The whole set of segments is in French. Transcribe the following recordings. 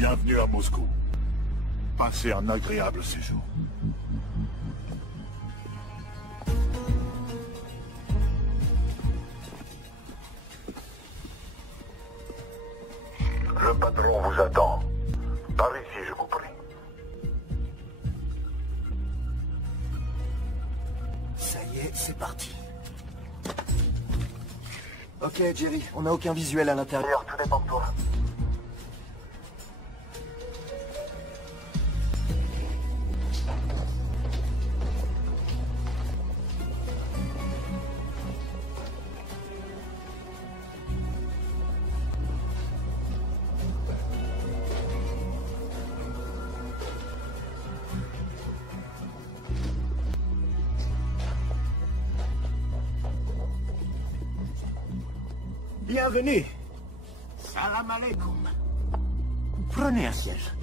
Bienvenue à Moscou. Passez un agréable séjour. Le patron vous attend. Par ici, je vous prie. Ça y est, c'est parti. Ok, Jerry, on n'a aucun visuel à l'intérieur, tout dépend de toi. Bienvenue. Salam alaikum. Prenez un siège.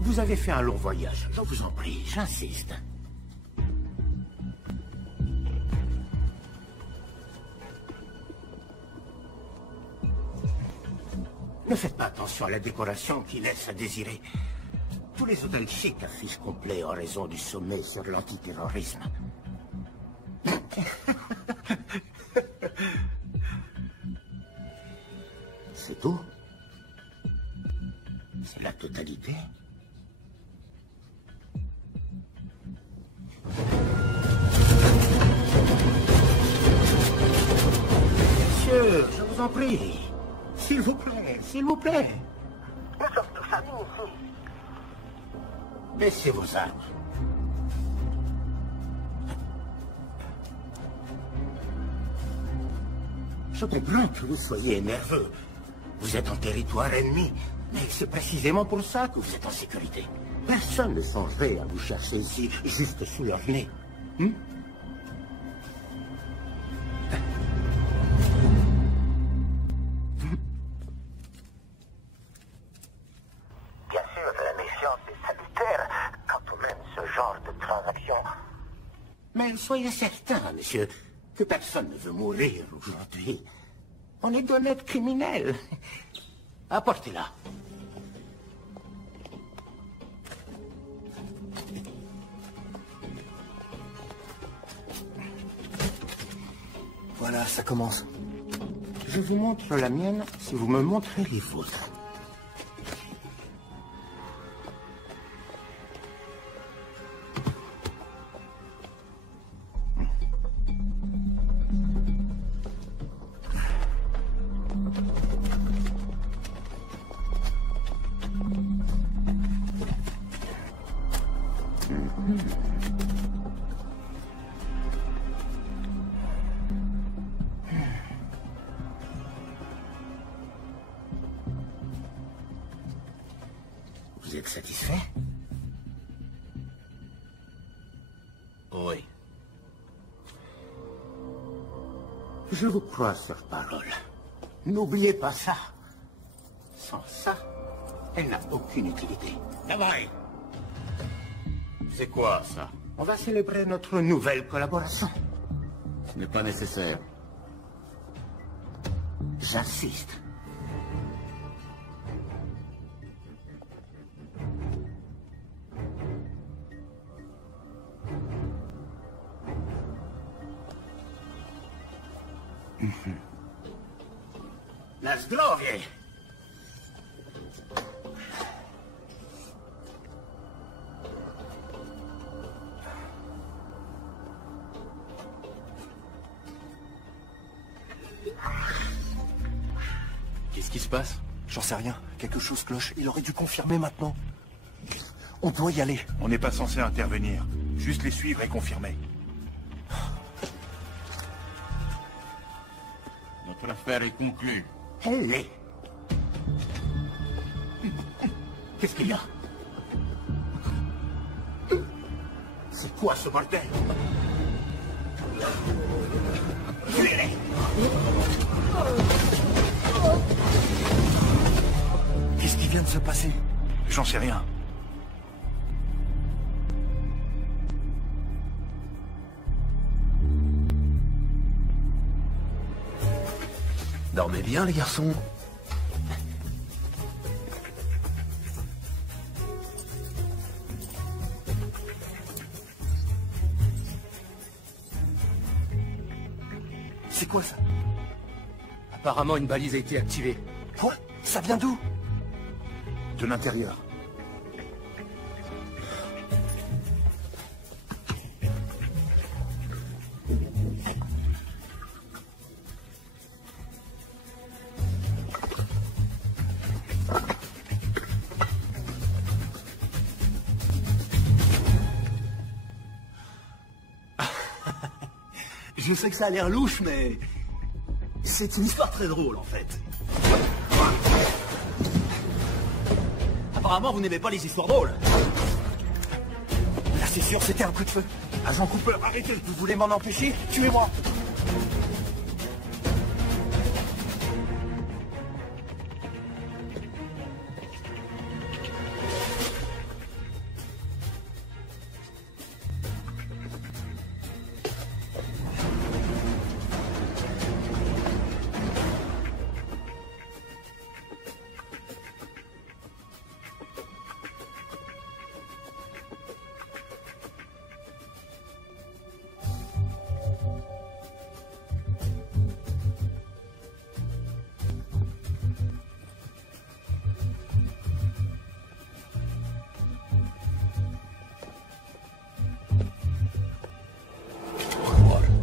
Vous avez fait un long voyage, je vous en prie, j'insiste. Ne faites pas attention à la décoration qui laisse à désirer. Tous les hôtels chics affichent complet en raison du sommet sur l'antiterrorisme. C'est tout? C'est la totalité? Monsieur, je vous en prie. S'il vous plaît, s'il vous plaît. Nous sommes tous amis ici. Baissez vos armes. Je comprends que vous soyez nerveux. Vous êtes en territoire ennemi, mais c'est précisément pour ça que vous êtes en sécurité. Personne ne songerait à vous chercher ici, juste sous leur nez. Bien sûr, la méfiance est salutaire quand on mène ce genre de transaction. Mais soyez certain, monsieur, que personne ne veut mourir aujourd'hui. On est d'honnêtes criminels. Apportez-la. Voilà, ça commence. Je vous montre la mienne si vous me montrez les vôtres. Vous êtes satisfait? Oui. Je vous crois sur parole. N'oubliez pas ça. Sans ça, elle n'a aucune utilité. Davai. C'est quoi, ça? On va célébrer notre nouvelle collaboration. Ce n'est pas nécessaire. J'insiste. Na zdrowie! Qu'est-ce qui se passe? J'en sais rien. Quelque chose cloche. Il aurait dû confirmer maintenant. On doit y aller. On n'est pas censé intervenir. Juste les suivre et confirmer. Notre affaire est conclue. Elle est. Qu'est-ce qu'il y a? C'est quoi ce bordel? Tuez-les! Qu'est-ce qui vient de se passer? J'en sais rien. Dormez bien, les garçons. C'est quoi ça? Apparemment, une balise a été activée. Quoi? Ça vient d'où? De l'intérieur. Je sais que ça a l'air louche, mais... c'est une histoire très drôle, en fait. Apparemment, vous n'aimez pas les histoires drôles. Là, c'est sûr, c'était un coup de feu. Agent Cooper, arrêtez! Vous voulez m'en empêcher? Tuez-moi!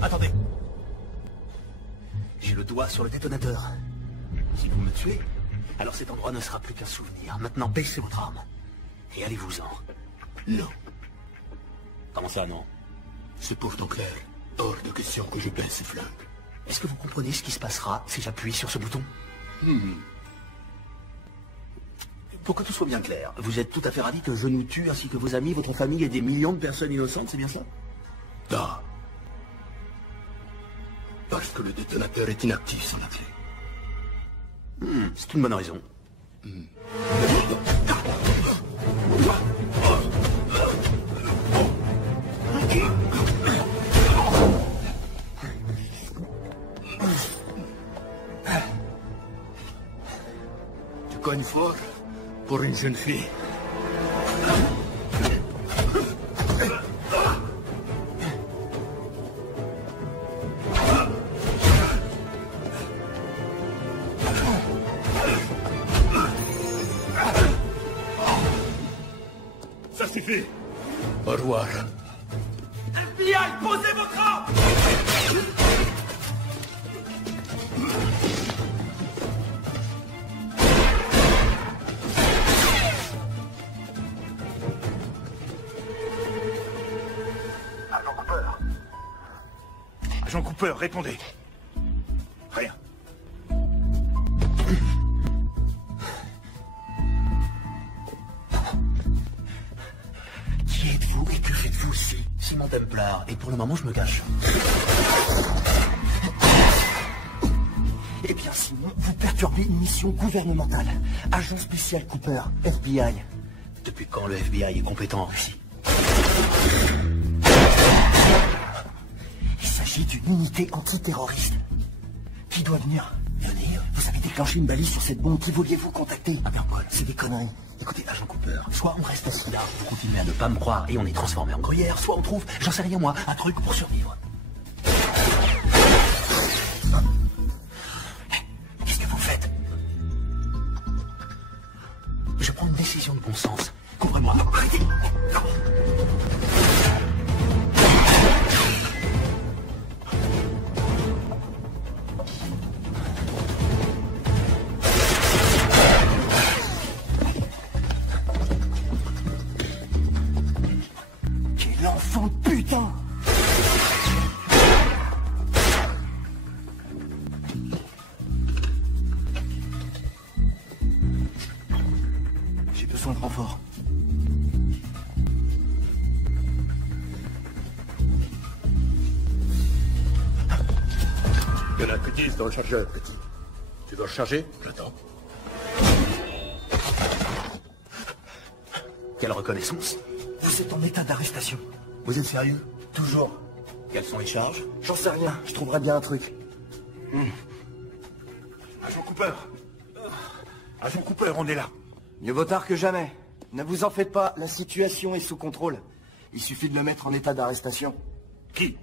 Attendez. J'ai le doigt sur le détonateur. Si vous me tuez, alors cet endroit ne sera plus qu'un souvenir. Maintenant, baissez votre arme. Et allez-vous-en. Non, Comment ça, non? c'est pourtant clair. Hors de question que je baisse ces flingues. Est-ce que vous comprenez ce qui se passera si j'appuie sur ce bouton? Pour que tout soit bien clair, vous êtes tout à fait ravi que je nous tue ainsi que vos amis, votre famille et des millions de personnes innocentes, c'est bien ça? Da. Parce que le détonateur est inactif sans la clé. C'est une bonne raison. Tu cognes fort pour une jeune fille. Ça suffit! Au revoir. FBI, posez votre arme! Agent Cooper, Agent Cooper, répondez! Rien. Qui êtes-vous et que faites-vous ici? Simon Templar, et pour le moment je me cache. Eh bien, Simon, vous perturbez une mission gouvernementale. Agent spécial Cooper, FBI. Depuis quand le FBI est compétent en Russie? Il s'agit d'une unité antiterroriste. Qui doit venir? Venir? Vous avez déclenché une balise sur cette bombe. Qui vouliez-vous contacter? Aberpol. C'est des conneries. Écoutez, agent Cooper, soit on reste assis là, vous continuez à ne pas me croire et on est transformé en gruyère, soit on trouve, j'en sais rien moi, un truc pour survivre. Qu'est-ce que vous faites? Je prends une décision de bon sens. Couvrez-moi. Arrêtez. Quel enfant de putain! J'ai besoin de renfort. Il y en a que 10 dans le chargeur, petit. Tu veux recharger? J'attends. Quelle reconnaissance? Vous êtes en état d'arrestation. Vous êtes sérieux? Toujours. Quelles sont les charges? J'en sais rien. Je trouverai bien un truc. Agent Cooper. Agent Cooper, on est là. Mieux vaut tard que jamais. Ne vous en faites pas, la situation est sous contrôle. Il suffit de le mettre en état d'arrestation. Qui?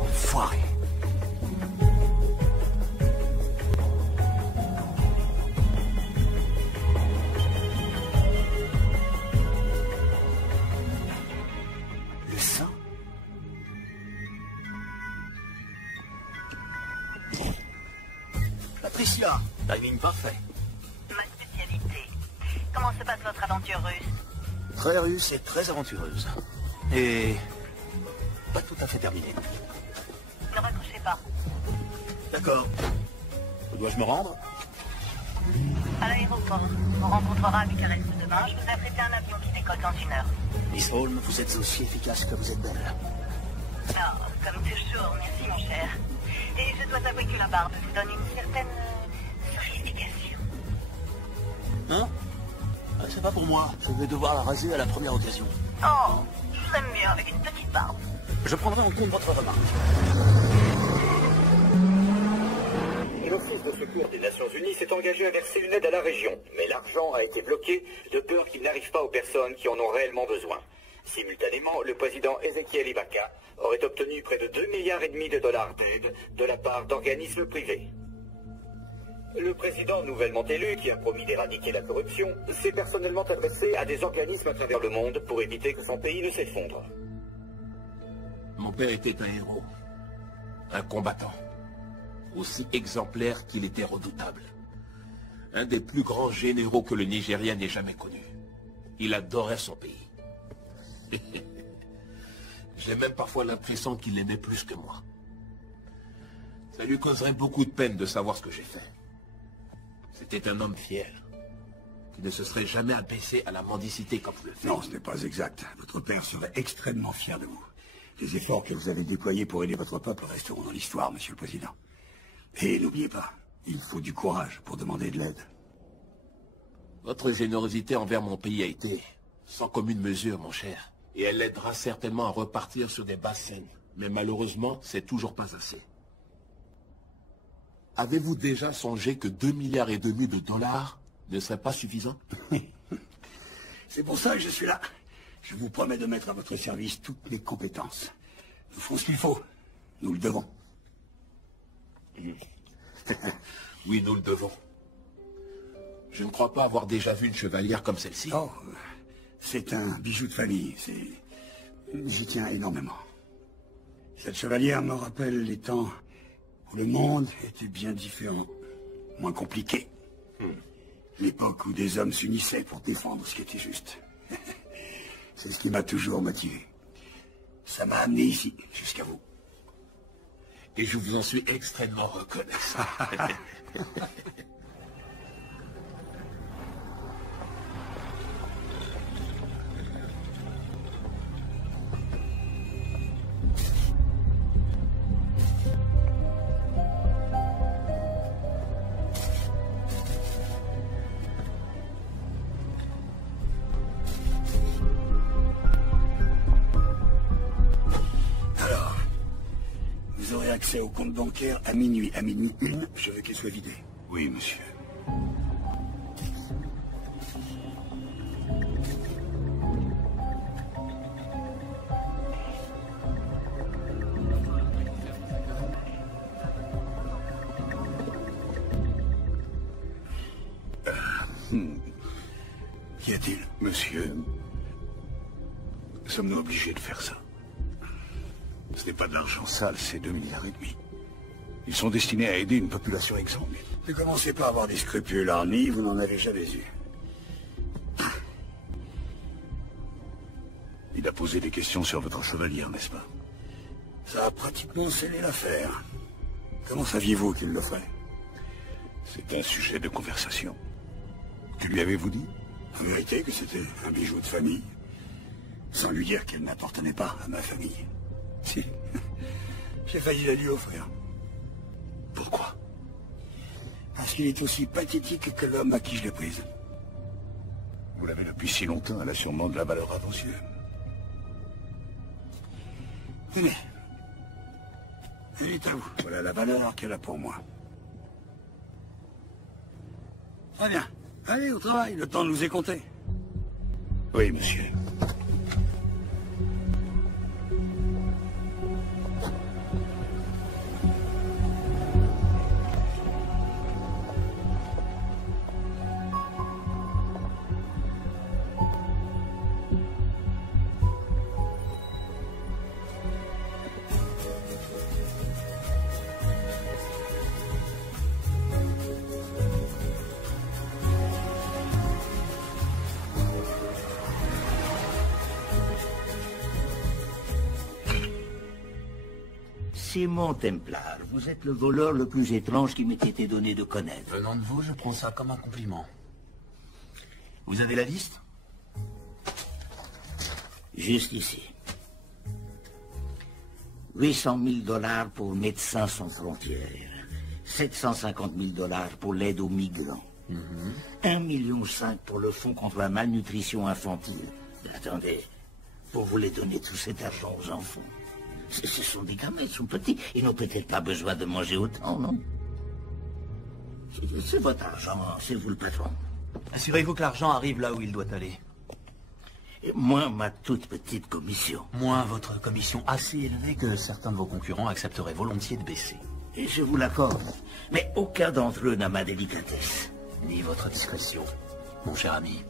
Enfoiré. Le sang? Patricia, timing parfait. Ma spécialité. Comment se passe votre aventure russe? Très russe et très aventureuse. Et pas tout à fait terminée. Ne raccrochez pas. D'accord. Où dois-je me rendre? À l'aéroport. On rencontrera à Bucarest demain. Je vous ai prêté un avion qui décolle dans 1 heure. Miss Holmes, vous êtes aussi efficace que vous êtes belle. Oh, comme toujours, merci mon cher. Et je dois avouer que la barbe vous donne une certaine sophistication. Non? Ah, c'est pas pour moi. Je vais devoir la raser à la première occasion. Oh, je vous aime bien avec une petite barbe. Je prendrai en compte votre remarque. L'Office de secours des Nations Unies s'est engagé à verser une aide à la région, mais l'argent a été bloqué de peur qu'il n'arrive pas aux personnes qui en ont réellement besoin. Simultanément, le président Ezekiel Ibaka aurait obtenu près de 2,5 milliards de dollars d'aide de la part d'organismes privés. Le président nouvellement élu, qui a promis d'éradiquer la corruption, s'est personnellement adressé à des organismes à travers le monde pour éviter que son pays ne s'effondre. Mon père était un héros, un combattant, aussi exemplaire qu'il était redoutable. Un des plus grands généraux que le Nigeria n'ait jamais connu. Il adorait son pays. J'ai même parfois l'impression qu'il l'aimait plus que moi. Ça lui causerait beaucoup de peine de savoir ce que j'ai fait. C'était un homme fier, qui ne se serait jamais abaissé à la mendicité comme vous le faites. Non, ce n'est pas exact. Votre père serait extrêmement fier de vous. Les efforts que vous avez déployés pour aider votre peuple resteront dans l'histoire, Monsieur le Président. Et n'oubliez pas, il faut du courage pour demander de l'aide. Votre générosité envers mon pays a été sans commune mesure, mon cher. Et elle l'aidera certainement à repartir sur des bases saines. Mais malheureusement, c'est toujours pas assez. Avez-vous déjà songé que 2,5 milliards de dollars ne serait pas suffisant? C'est pour ça que je suis là. Je vous promets de mettre à votre service toutes mes compétences. Nous ferons ce qu'il faut. Nous le devons. Oui, nous le devons. Je ne crois pas avoir déjà vu une chevalière comme celle-ci. Oh, c'est un bijou de famille. J'y tiens énormément. Cette chevalière me rappelle les temps où le monde était bien différent, moins compliqué. L'époque où des hommes s'unissaient pour défendre ce qui était juste. C'est ce qui m'a toujours motivé. Ça m'a amené ici, jusqu'à vous. Et je vous en suis extrêmement reconnaissant. Vous aurez accès au compte bancaire à minuit. À minuit 1, je veux qu'il soit vidé. Oui, monsieur. Qu'y a-t-il? Monsieur, sommes-nous obligés de faire ça? Ce n'est pas de l'argent sale, c'est 2,5 milliards. Ils sont destinés à aider une population exsangue. Ne commencez pas à avoir des scrupules, Arnie, vous n'en avez jamais eu. Il a posé des questions sur votre chevalière, n'est-ce pas? Ça a pratiquement scellé l'affaire. Comment saviez-vous qu'il le ferait? C'est un sujet de conversation. Que lui avez-vous dit? En vérité que c'était un bijou de famille. Sans lui dire qu'elle n'appartenait pas à ma famille. Si. J'ai failli la lui offrir. Pourquoi? Parce qu'il est aussi pathétique que l'homme à qui je l'ai prise. Vous l'avez depuis si longtemps, elle a sûrement de la valeur à vos yeux. Tenez. Elle est à vous. Voilà la valeur qu'elle a pour moi. Très bien. Allez, au travail. Le temps nous est compté. Oui, monsieur. Simon Templar, vous êtes le voleur le plus étrange qui m'ait été donné de connaître. Venant de vous, je prends ça comme un compliment. Vous avez la liste? Juste ici. 800 000 $ pour Médecins sans frontières. 750 000 $ pour l'aide aux migrants. 1,5 million pour le fonds contre la malnutrition infantile. Attendez, vous voulez donner tout cet argent aux enfants? Ce sont des gamins, ils sont petits. Ils n'ont peut-être pas besoin de manger autant, non? C'est votre argent, c'est vous le patron. Assurez-vous que l'argent arrive là où il doit aller. Et moins ma toute petite commission. Moins votre commission assez élevée que certains de vos concurrents accepteraient volontiers de baisser. Et je vous l'accorde. Mais aucun d'entre eux n'a ma délicatesse. Ni votre discrétion, mon cher ami.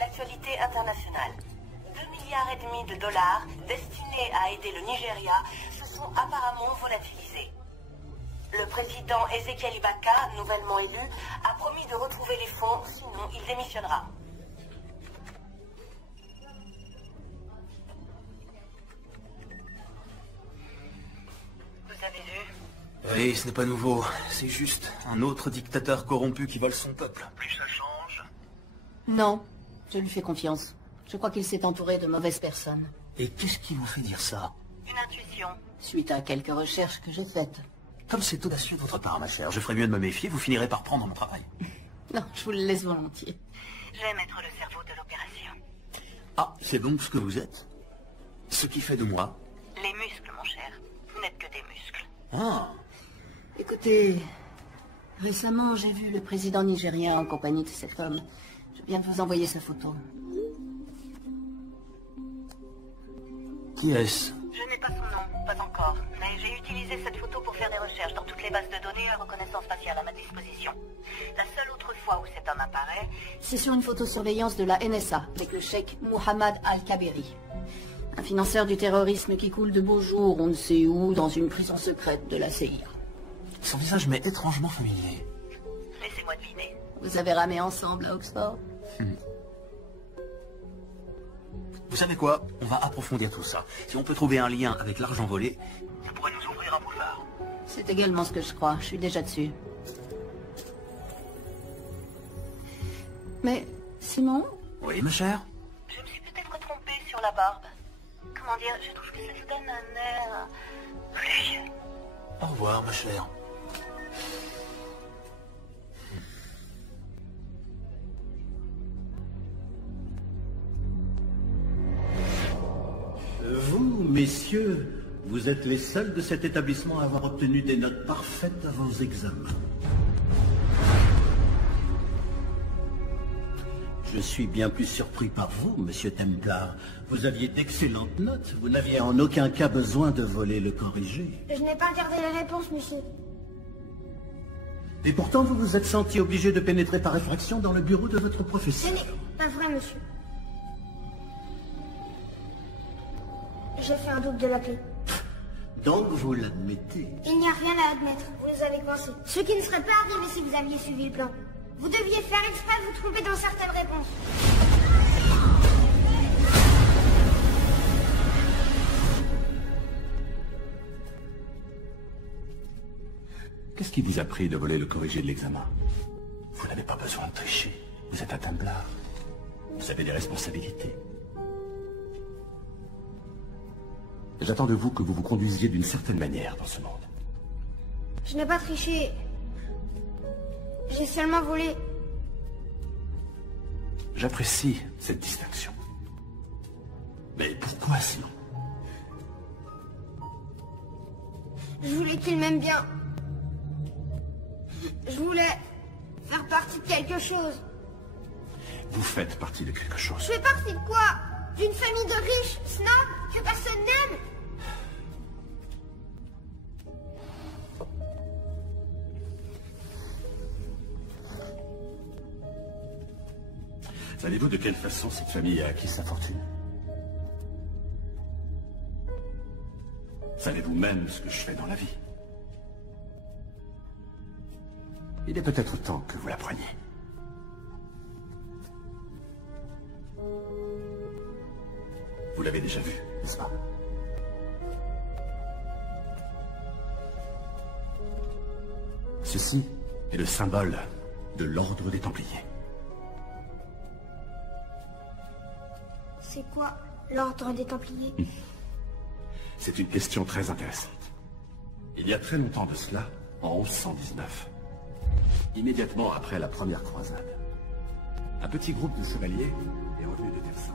L'actualité internationale. 2,5 milliards de dollars destinés à aider le Nigeria se sont apparemment volatilisés. Le président Ezekiel Ibaka, nouvellement élu, a promis de retrouver les fonds, sinon il démissionnera. Vous avez vu? Oui, ce n'est pas nouveau. C'est juste un autre dictateur corrompu qui vole son peuple. Plus ça change. Non. Je lui fais confiance. Je crois qu'il s'est entouré de mauvaises personnes. Et qu'est-ce qui vous fait dire ça? Une intuition. Suite à quelques recherches que j'ai faites. Comme c'est audacieux de votre part, ma chère. Je ferais mieux de me méfier, vous finirez par prendre mon travail. Non, je vous le laisse volontiers. J'aime être le cerveau de l'opération. Ah, c'est donc ce que vous êtes? Ce qui fait de moi? Les muscles, mon cher. Vous n'êtes que des muscles. Ah. Écoutez, récemment, j'ai vu le président nigérien en compagnie de cet homme. Je viens de vous envoyer sa photo. Qui est-ce? Je n'ai pas son nom, pas encore. Mais j'ai utilisé cette photo pour faire des recherches dans toutes les bases de données à reconnaissance faciale à ma disposition. La seule autre fois où cet homme apparaît... C'est sur une photosurveillance de la NSA, avec le cheikh Mohamed Al-Kaberi. Un financeur du terrorisme qui coule de beaux jours, on ne sait où, dans une prison secrète de la CIA. Son visage m'est étrangement familier. Laissez-moi deviner. Vous avez ramé ensemble à Oxford? Vous savez quoi? On va approfondir tout ça. Si on peut trouver un lien avec l'argent volé, ça pourrait nous ouvrir un boulevard. C'est également ce que je crois. Je suis déjà dessus. Mais, Simon? Oui, ma chère? Je me suis peut-être trompée sur la barbe. Comment dire? Je trouve que ça lui donne un air... religieux. Au revoir, ma chère. Vous, messieurs, vous êtes les seuls de cet établissement à avoir obtenu des notes parfaites à vos examens. Je suis bien plus surpris par vous, monsieur Templar. Vous aviez d'excellentes notes. Vous n'aviez en aucun cas besoin de voler le corrigé. Je n'ai pas regardé les réponses, monsieur. Et pourtant, vous vous êtes senti obligé de pénétrer par effraction dans le bureau de votre professeur. Ce n'est pas vrai, monsieur. J'ai fait un double de la clé. Donc vous l'admettez. Il n'y a rien à admettre. Vous les avez coincés. Ce qui ne serait pas arrivé si vous aviez suivi le plan. Vous deviez faire exprès de vous tromper dans certaines réponses. Qu'est-ce qui vous a pris de voler le corrigé de l'examen? Vous n'avez pas besoin de tricher. Vous êtes un Templar. Vous avez des responsabilités. J'attends de vous que vous vous conduisiez d'une certaine manière dans ce monde. Je n'ai pas triché. J'ai seulement volé. J'apprécie cette distinction. Mais pourquoi sinon? Je voulais qu'il m'aime bien. Je voulais faire partie de quelque chose. Vous faites partie de quelque chose. Je fais partie de quoi? D'une famille de riches, snobs, que personne n'aime. Savez-vous de quelle façon cette famille a acquis sa fortune? Savez-vous même ce que je fais dans la vie? Il est peut-être temps que vous l'appreniez. Vous l'avez déjà vu, n'est-ce pas? Ceci est le symbole de l'ordre des Templiers. C'est quoi l'ordre des Templiers? C'est une question très intéressante. Il y a très longtemps de cela, en 1119, immédiatement après la première croisade, un petit groupe de chevaliers est revenu de Terre Sainte.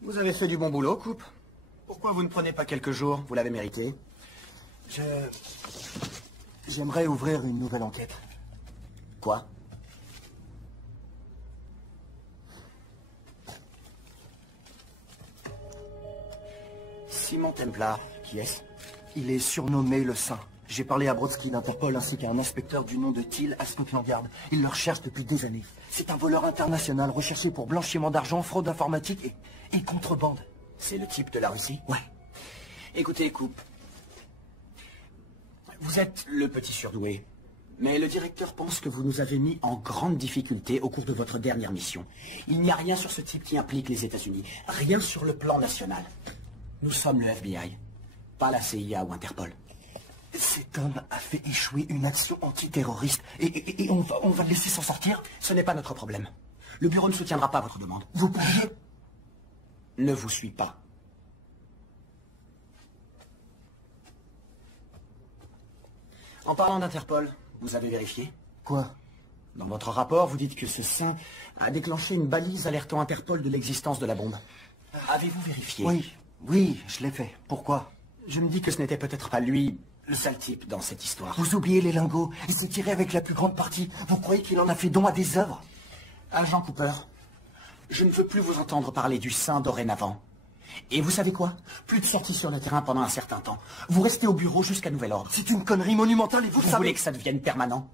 Vous avez fait du bon boulot, Coupe. Pourquoi vous ne prenez pas quelques jours? Vous l'avez mérité. J'aimerais ouvrir une nouvelle enquête. Quoi? Simon Templar, qui est-ce? Il est surnommé le Saint. J'ai parlé à Brodsky d'Interpol ainsi qu'à un inspecteur du nom de Thiel à Scotland Yard. Il le recherche depuis des années. C'est un voleur international recherché pour blanchiment d'argent, fraude informatique et contrebande. C'est le type de la Russie? Ouais. Écoutez, Coupe. Vous êtes le petit surdoué. Mais le directeur pense que vous nous avez mis en grande difficulté au cours de votre dernière mission. Il n'y a rien sur ce type qui implique les États-Unis. Rien sur le plan national. Nous sommes le FBI, pas la CIA ou Interpol. Cet homme a fait échouer une action antiterroriste et on va le laisser s'en sortir? Ce n'est pas notre problème. Le bureau ne soutiendra pas votre demande. Vous pourriez... Ne vous suis pas. En parlant d'Interpol, vous avez vérifié? Quoi? Dans votre rapport, vous dites que ce saint a déclenché une balise alertant Interpol de l'existence de la bombe. Avez-vous vérifié? Oui, je l'ai fait. Pourquoi? Je me dis que ce n'était peut-être pas lui, le sale type dans cette histoire. Vous oubliez les lingots. Il s'est tiré avec la plus grande partie. Vous croyez qu'il en a fait don à des œuvres? Agent Cooper, je ne veux plus vous entendre parler du saint dorénavant. Et vous savez quoi? Plus de sorties sur le terrain pendant un certain temps. Vous restez au bureau jusqu'à nouvel ordre. C'est une connerie monumentale et vous savez... voulez que ça devienne permanent?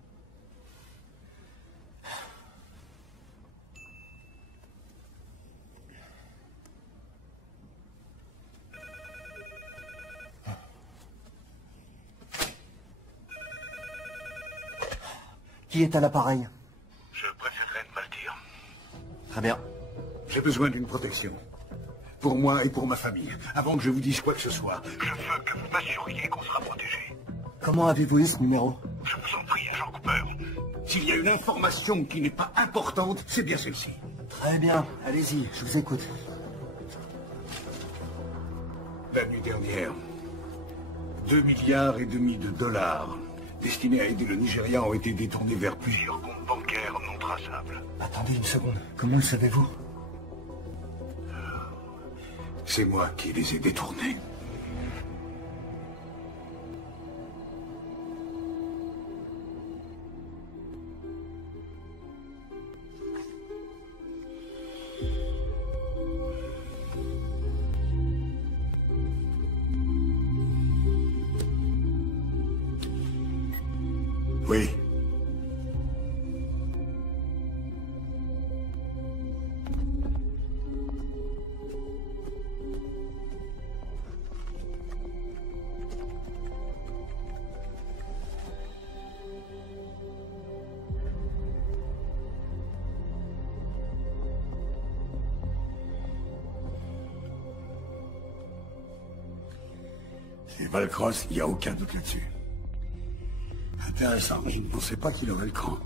Qui est à l'appareil? Je préférerais ne pas le dire. Très bien. J'ai besoin d'une protection. Pour moi et pour ma famille. Avant que je vous dise quoi que ce soit, je veux que vous m'assuriez qu'on sera protégé. Comment avez-vous eu ce numéro? Je vous en prie, agent Cooper. S'il y a une information qui n'est pas importante, c'est bien celle-ci. Très bien. Allez-y, je vous écoute. La nuit dernière, 2,5 milliards de dollars destinés à aider le Nigeria ont été détournés vers plusieurs comptes bancaires non traçables. Attendez une seconde. Comment le savez-vous? C'est moi qui les ai détournés. Oui. C'est Valcross, il n'y a aucun doute là-dessus. Intéressant, je ne pensais pas qu'il aurait le cran.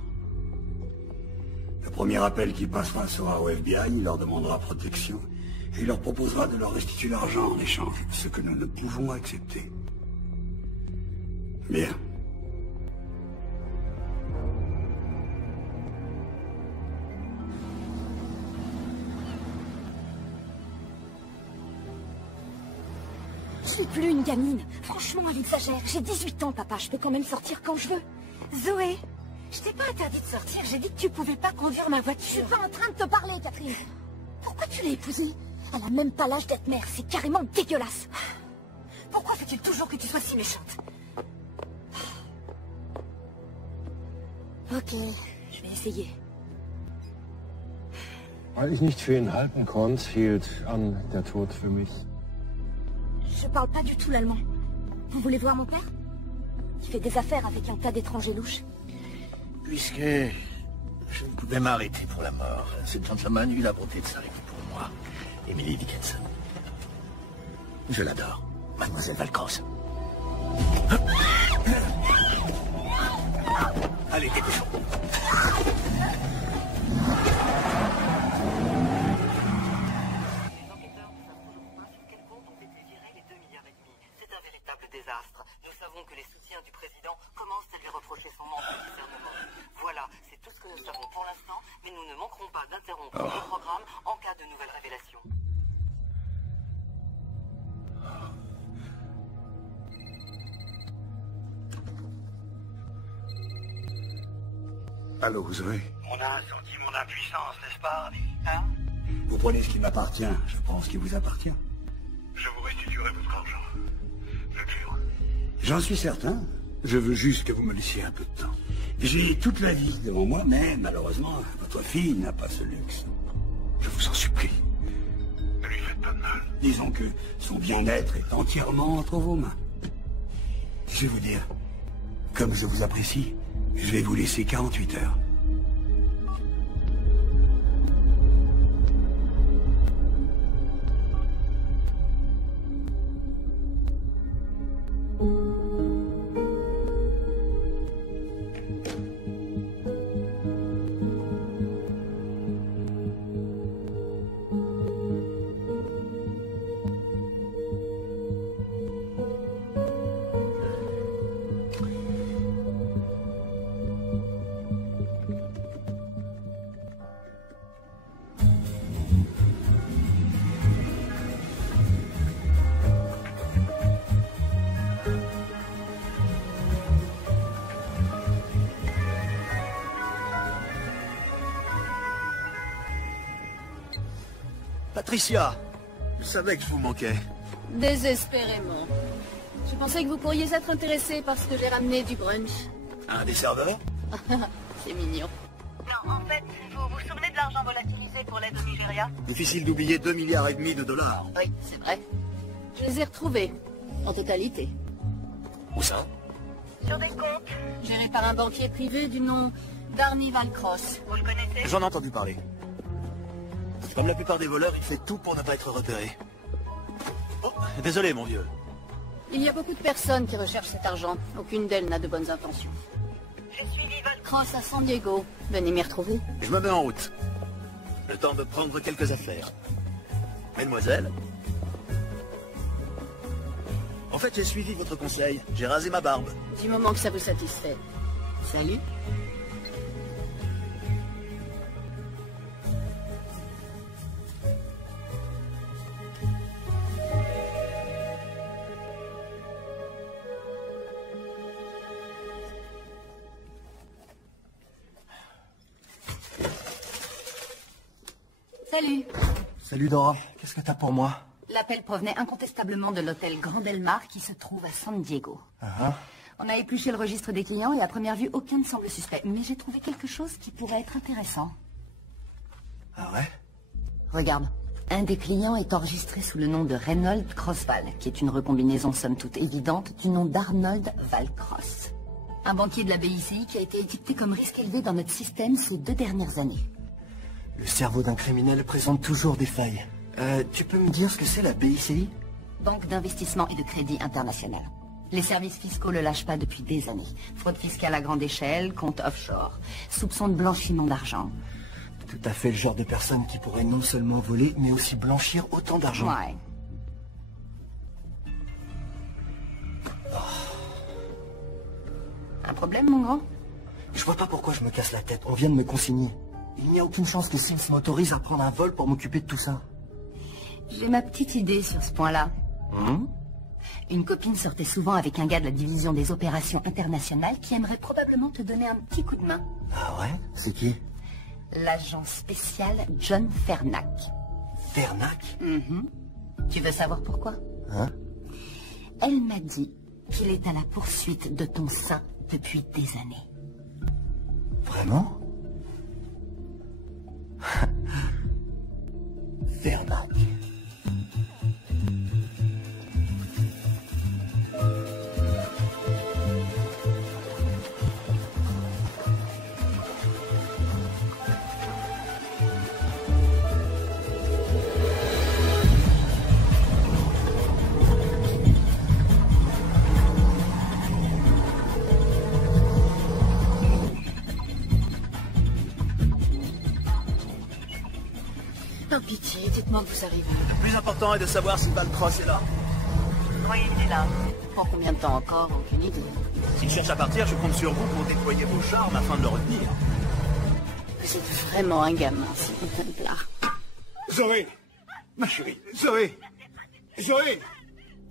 Le premier appel qui passera sera au FBI, il leur demandera protection, et il leur proposera de leur restituer l'argent en échange, ce que nous ne pouvons accepter. Bien. Je suis plus une gamine. Franchement, elle exagère. J'ai 18 ans, papa. Je peux quand même sortir quand je veux. Zoé, je t'ai pas interdit de sortir. J'ai dit que tu pouvais pas conduire ma voiture. Je suis pas en train de te parler, Catherine. Pourquoi tu l'as épousée? Elle a même pas l'âge d'être mère. C'est carrément dégueulasse. Pourquoi faut-il toujours que tu sois si méchante? Ok, je vais essayer. Weil ich nicht für ihn halten konnte, hielt an der Tod für mich. Je parle pas du tout l'allemand. Vous voulez voir mon père? Il fait des affaires avec un tas d'étrangers louches. Puisque je ne pouvais m'arrêter pour la mort, ce gentleman eut la bonté de s'arrêter pour moi, Emily Dickinson. Je l'adore, Mademoiselle Valcross. Allez, dépêchons. Désastre. Nous savons que les soutiens du président commencent à lui reprocher son manque de discernement. Voilà, c'est tout ce que nous savons pour l'instant, mais nous ne manquerons pas d'interrompre le programme en cas de nouvelles révélations. Allô, Zoé? On a senti mon impuissance, n'est-ce pas, Hardy? Hein? Vous prenez ce qui m'appartient, je pense qu'il vous appartient. Je vous restituerai votre argent. J'en suis certain. Je veux juste que vous me laissiez un peu de temps. J'ai toute la vie devant moi, mais malheureusement, votre fille n'a pas ce luxe. Je vous en supplie. Ne lui faites pas de mal. Disons que son bien-être est entièrement entre vos mains. Je vais vous dire, comme je vous apprécie, je vais vous laisser 48 heures. Patricia, je savais que je vous manquais. Désespérément. Je pensais que vous pourriez être intéressé parce que j'ai ramené du brunch. Un des serveurs? C'est mignon. Non, en fait, vous vous souvenez de l'argent volatilisé pour l'aide au Nigeria? Difficile d'oublier 2,5 milliards de dollars. Oui, c'est vrai. Je les ai retrouvés, en totalité. Où ça? Sur des comptes. Gérés par un banquier privé du nom d'Arnie Valcross. Vous le connaissez? J'en ai entendu parler. Comme la plupart des voleurs, il fait tout pour ne pas être repéré. Oh, désolé, mon vieux. Il y a beaucoup de personnes qui recherchent cet argent. Aucune d'elles n'a de bonnes intentions. J'ai suivi Valcross à San Diego. Venez m'y retrouver. Je me mets en route. Le temps de prendre quelques affaires. Mademoiselle? En fait, j'ai suivi votre conseil. J'ai rasé ma barbe. Du moment que ça vous satisfait. Salut. Salut. Salut Dora, qu'est-ce que t'as pour moi? L'appel provenait incontestablement de l'hôtel Grand Del Mar qui se trouve à San Diego. On a épluché le registre des clients et à première vue, aucun ne semble suspect. Mais j'ai trouvé quelque chose qui pourrait être intéressant. Ah ouais? Regarde. Un des clients est enregistré sous le nom de Reynold Crossval, qui est une recombinaison somme toute évidente du nom d'Arnold Valcross. Un banquier de la BICI qui a été étiqueté comme risque élevé dans notre système ces 2 dernières années. Le cerveau d'un criminel présente toujours des failles. Tu peux me dire ce que c'est la BICI? Banque d'investissement et de crédit international. Les services fiscaux le lâchent pas depuis des années. Fraude fiscale à grande échelle, compte offshore, soupçon de blanchiment d'argent. Tout à fait le genre de personne qui pourrait non seulement voler, mais aussi blanchir autant d'argent. Ouais. Un problème, mon grand? Je vois pas pourquoi je me casse la tête. On vient de me consigner. Il n'y a aucune chance que Sims m'autorise à prendre un vol pour m'occuper de tout ça. J'ai ma petite idée sur ce point-là. Une copine sortait souvent avec un gars de la division des opérations internationales qui aimerait probablement te donner un petit coup de main. Ah ouais? C'est qui? L'agent spécial John Fernac. Fernac? Tu veux savoir pourquoi? Elle m'a dit qu'il est à la poursuite de ton sein depuis des années. Vraiment? Fernac. Par pitié, dites-moi que vous arrivez. Le plus important est de savoir si Valcross est là. Oui, il est là. Pour combien de temps encore? Aucune idée. S'il cherche à partir, je compte sur vous pour déployer vos charmes afin de le retenir. Vous êtes vraiment un gamin, Simon Templar. Zoé! Ma chérie, Zoé! Zoé!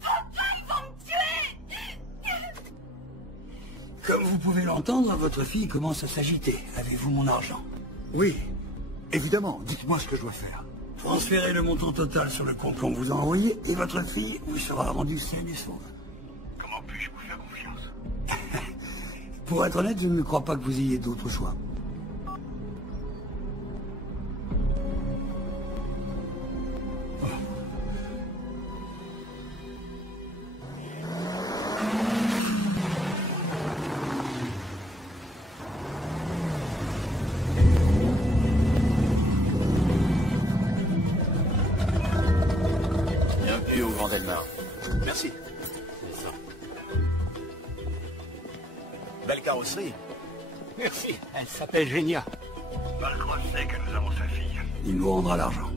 Papa, ils vont me tuer! Comme vous pouvez l'entendre, votre fille commence à s'agiter. Avez-vous mon argent? Oui, évidemment. Dites-moi ce que je dois faire. Transférez le montant total sur le compte qu'on vous a envoyé et votre fille vous sera rendue saine et sauve. Comment puis-je vous faire confiance? Pour être honnête, je ne crois pas que vous ayez d'autre choix. Bienvenue au Grand Del Mar. Merci. Belle carrosserie. Merci, elle s'appelle Génia. Valcross sait que nous avons sa fille. Il nous rendra l'argent.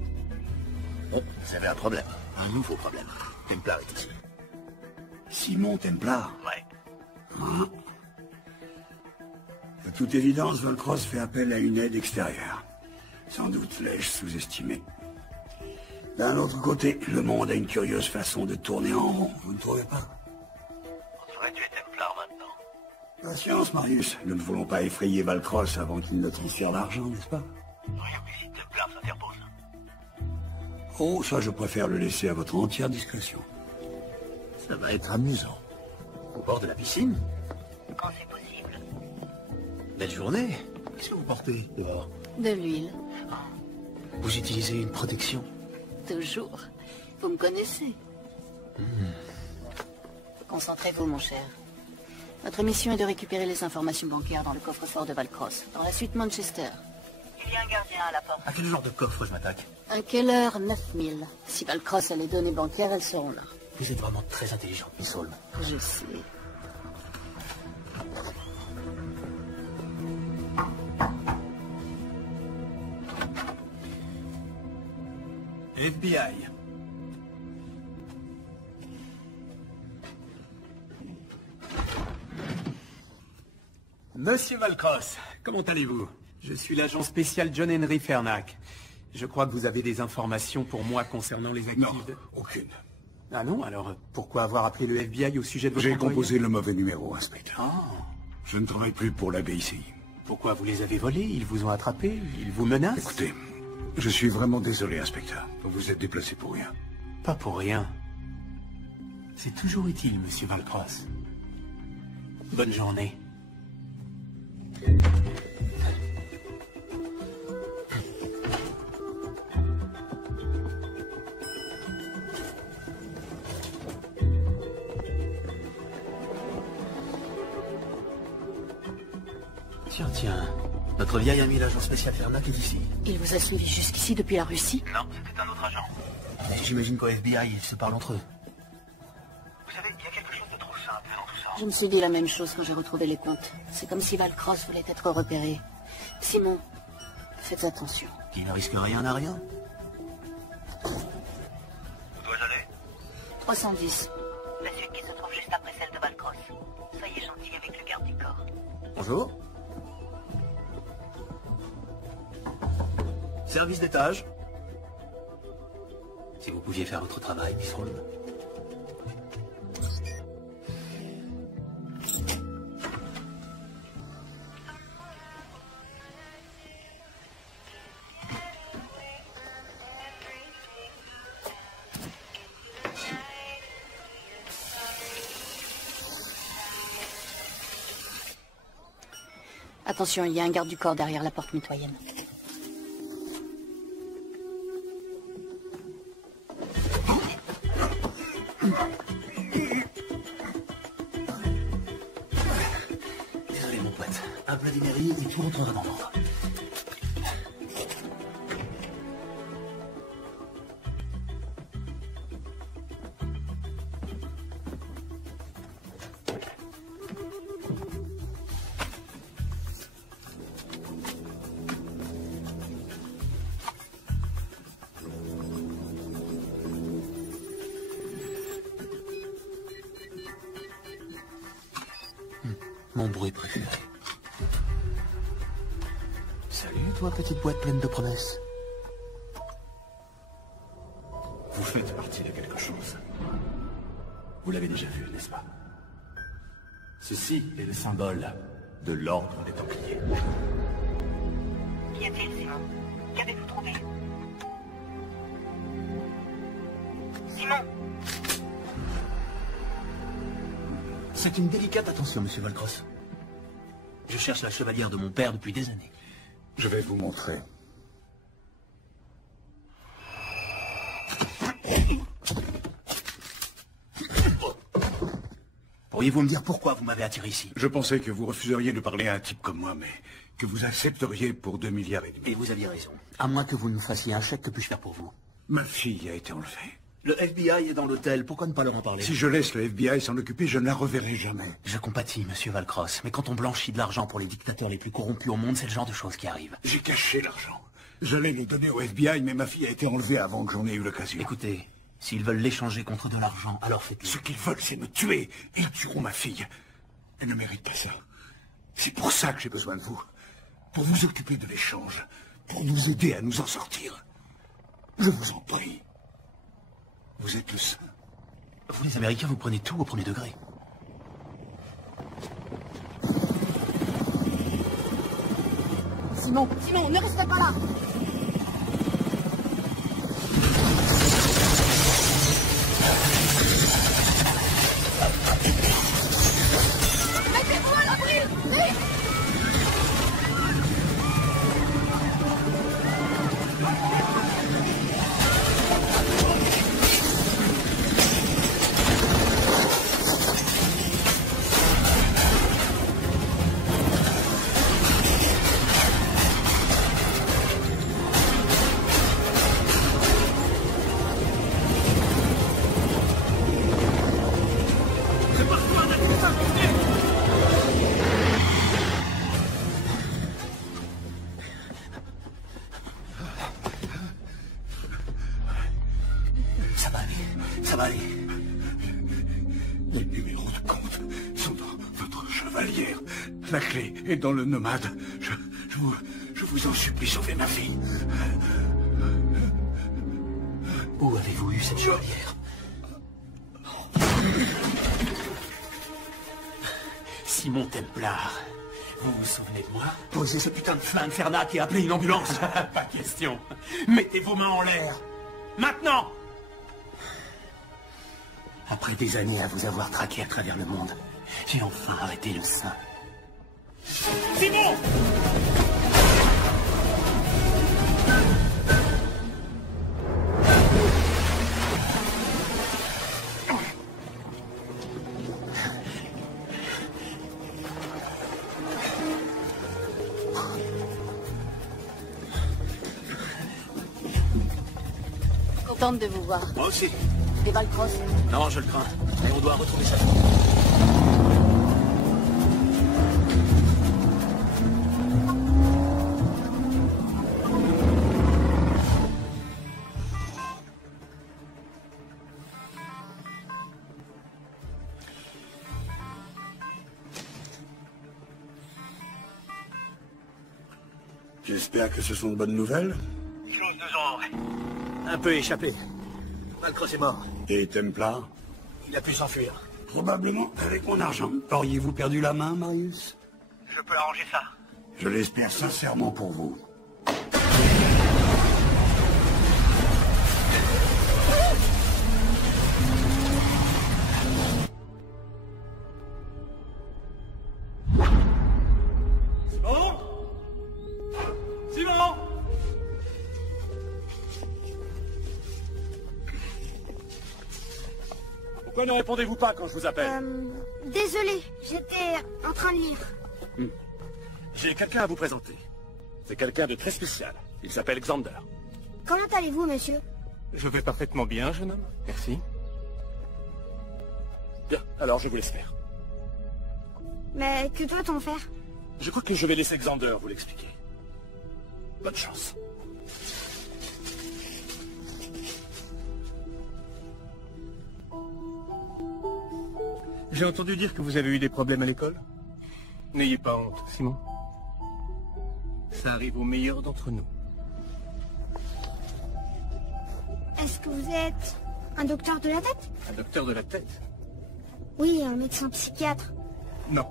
Bon, vous avez un problème. Un nouveau problème. Templar est ici. Simon Templar? Ouais. Hein? De toute évidence, Valcross fait appel à une aide extérieure. Sans doute l'ai-je sous-estimé. D'un autre côté, le monde a une curieuse façon de tourner en rond, vous ne trouvez pas? On devrait tuer Templar maintenant. Patience, Marius. Nous ne voulons pas effrayer Valcross avant qu'il ne transfère l'argent, n'est-ce pas? Oui, mais si Templar s'interpose. Oh, ça, je préfère le laisser à votre entière discrétion. Ça va être amusant. Au bord de la piscine? Quand c'est possible. Belle journée. Qu'est-ce que vous portez dehors? De l'huile. Vous utilisez une protection? Toujours. Vous me connaissez. Concentrez-vous, mon cher. Notre mission est de récupérer les informations bancaires dans le coffre-fort de Valcross, dans la suite Manchester. Il y a un gardien à la porte. À quel genre de coffre je m'attaque? Un Keller 9000. Si Valcross a les données bancaires, elles seront là. Vous êtes vraiment très intelligente, Miss Holmes. Je sais. FBI. Monsieur Valcross, comment allez-vous? Je suis l'agent spécial John Henry Fernac. Je crois que vous avez des informations pour moi concernant les actifs. Non, aucune. Ah non? Alors, pourquoi avoir appelé le FBI au sujet de votre J'ai employé? composé le mauvais numéro, inspecteur. Ah. Je ne travaille plus pour la BICI. Pourquoi vous les avez volés? Ils vous ont attrapés? Ils vous menacent? Écoutez, je suis vraiment désolé, inspecteur. Vous vous êtes déplacé pour rien. Pas pour rien. C'est toujours utile, monsieur Valcross. Bonne journée. Tiens. Notre vieil ami l'agent spécial Fernac est ici. Il vous a suivi jusqu'ici depuis la Russie? Non, c'était un autre agent. J'imagine qu'au FBI, ils se parlent entre eux. Vous savez, il y a quelque chose de trop simple dans tout ça. Je me suis dit la même chose quand j'ai retrouvé les comptes. C'est comme si Valcross voulait être repéré. Simon, faites attention. Qui ne risque rien n'a rien. Où dois-je aller? 310. La suite qui se trouve juste après celle de Valcross. Soyez gentil avec le garde du corps. Bonjour. Service d'étage. Si vous pouviez faire votre travail, Miss Holmes. Attention, il y a un garde du corps derrière la porte mitoyenne. Désolé, mon poète. Un peu d'énergie et tout rentrera dans l'ordre. Mon bruit préféré. Salut, toi, petite boîte pleine de promesses. Vous faites partie de quelque chose. Vous l'avez déjà vu, n'est-ce pas? Ceci est le symbole de l'ordre des Templiers. Qu'y a-t-il, Simon? Qu'avez-vous trouvé? Simon! C'est une délicate attention, monsieur Valcross. Je cherche la chevalière de mon père depuis des années. Je vais vous montrer. Pourriez-vous me dire pourquoi vous m'avez attiré ici? Je pensais que vous refuseriez de parler à un type comme moi, mais que vous accepteriez pour 2,5 milliards. Et vous aviez raison. À moins que vous nous fassiez un chèque, que puis-je faire pour vous? Ma fille a été enlevée. Le FBI est dans l'hôtel, pourquoi ne pas leur en parler? Si je laisse le FBI s'en occuper, je ne la reverrai jamais. Je compatis, monsieur Valcross, mais quand on blanchit de l'argent pour les dictateurs les plus corrompus au monde, c'est le genre de choses qui arrive. J'ai caché l'argent. J'allais le donner au FBI, mais ma fille a été enlevée avant que j'en ai eu l'occasion. Écoutez, s'ils veulent l'échanger contre de l'argent, alors faites-le. Ce qu'ils veulent, c'est me tuer. Ils tueront ma fille. Elle ne mérite pas ça. C'est pour ça que j'ai besoin de vous. Pour vous occuper de l'échange. Pour nous aider à nous en sortir. Je vous en prie. Vous êtes le saint. Vous, les Américains, vous prenez tout au premier degré. Simon, ne restez pas là! Mettez-vous à l'abri! Vite! Ça va aller. Les numéros de compte sont dans votre chevalière. La clé est dans le nomade. Je vous en supplie, sauvez ma fille. Où avez-vous eu cette chevalière? Simon Templar. Vous vous souvenez de moi? Posez ce putain de flingue, Fernac, et appelez une ambulance. Pas question. Mettez vos mains en l'air. Maintenant! Après des années à vous avoir traqué à travers le monde, j'ai enfin arrêté le sein. Simon! Contente de vous voir. Moi aussi. Et Valcross? Non, je le crains. Mais on doit retrouver ça. J'espère que ce sont de bonnes nouvelles. Chose de genre. Un peu échappé. Valcross est mort. Et Templar? Il a pu s'enfuir. Probablement avec mon argent. Auriez-vous perdu la main, Marius? Je peux arranger ça. Je l'espère sincèrement pour vous. Simon? Simon? Pourquoi ne répondez-vous pas quand je vous appelle? Désolé, j'étais en train de lire. J'ai quelqu'un à vous présenter. C'est quelqu'un de très spécial. Il s'appelle Xander. Comment allez-vous, monsieur? Je vais parfaitement bien, jeune homme. Merci. Bien, alors je vous laisse faire. Mais que doit-on faire? Je crois que je vais laisser Xander vous l'expliquer. Bonne chance. J'ai entendu dire que vous avez eu des problèmes à l'école. N'ayez pas honte, Simon. Ça arrive aux meilleurs d'entre nous. Est-ce que vous êtes un docteur de la tête? Un docteur de la tête? Oui, un médecin psychiatre. Non.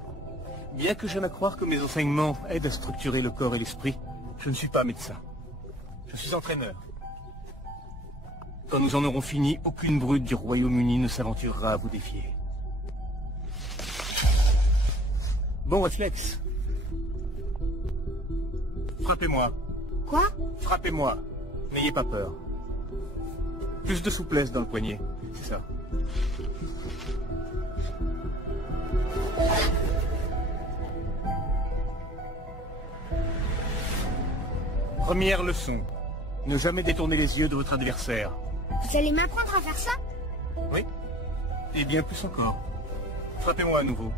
Bien que j'aime à croire que mes enseignements aident à structurer le corps et l'esprit, je ne suis pas médecin. Je suis entraîneur. Quand nous en aurons fini, aucune brute du Royaume-Uni ne s'aventurera à vous défier. Bon réflexe. Frappez-moi. Quoi? Frappez-moi. N'ayez pas peur. Plus de souplesse dans le poignet, c'est ça. Première leçon. Ne jamais détourner les yeux de votre adversaire. Vous allez m'apprendre à faire ça? Oui. Et bien plus encore. Frappez-moi à nouveau.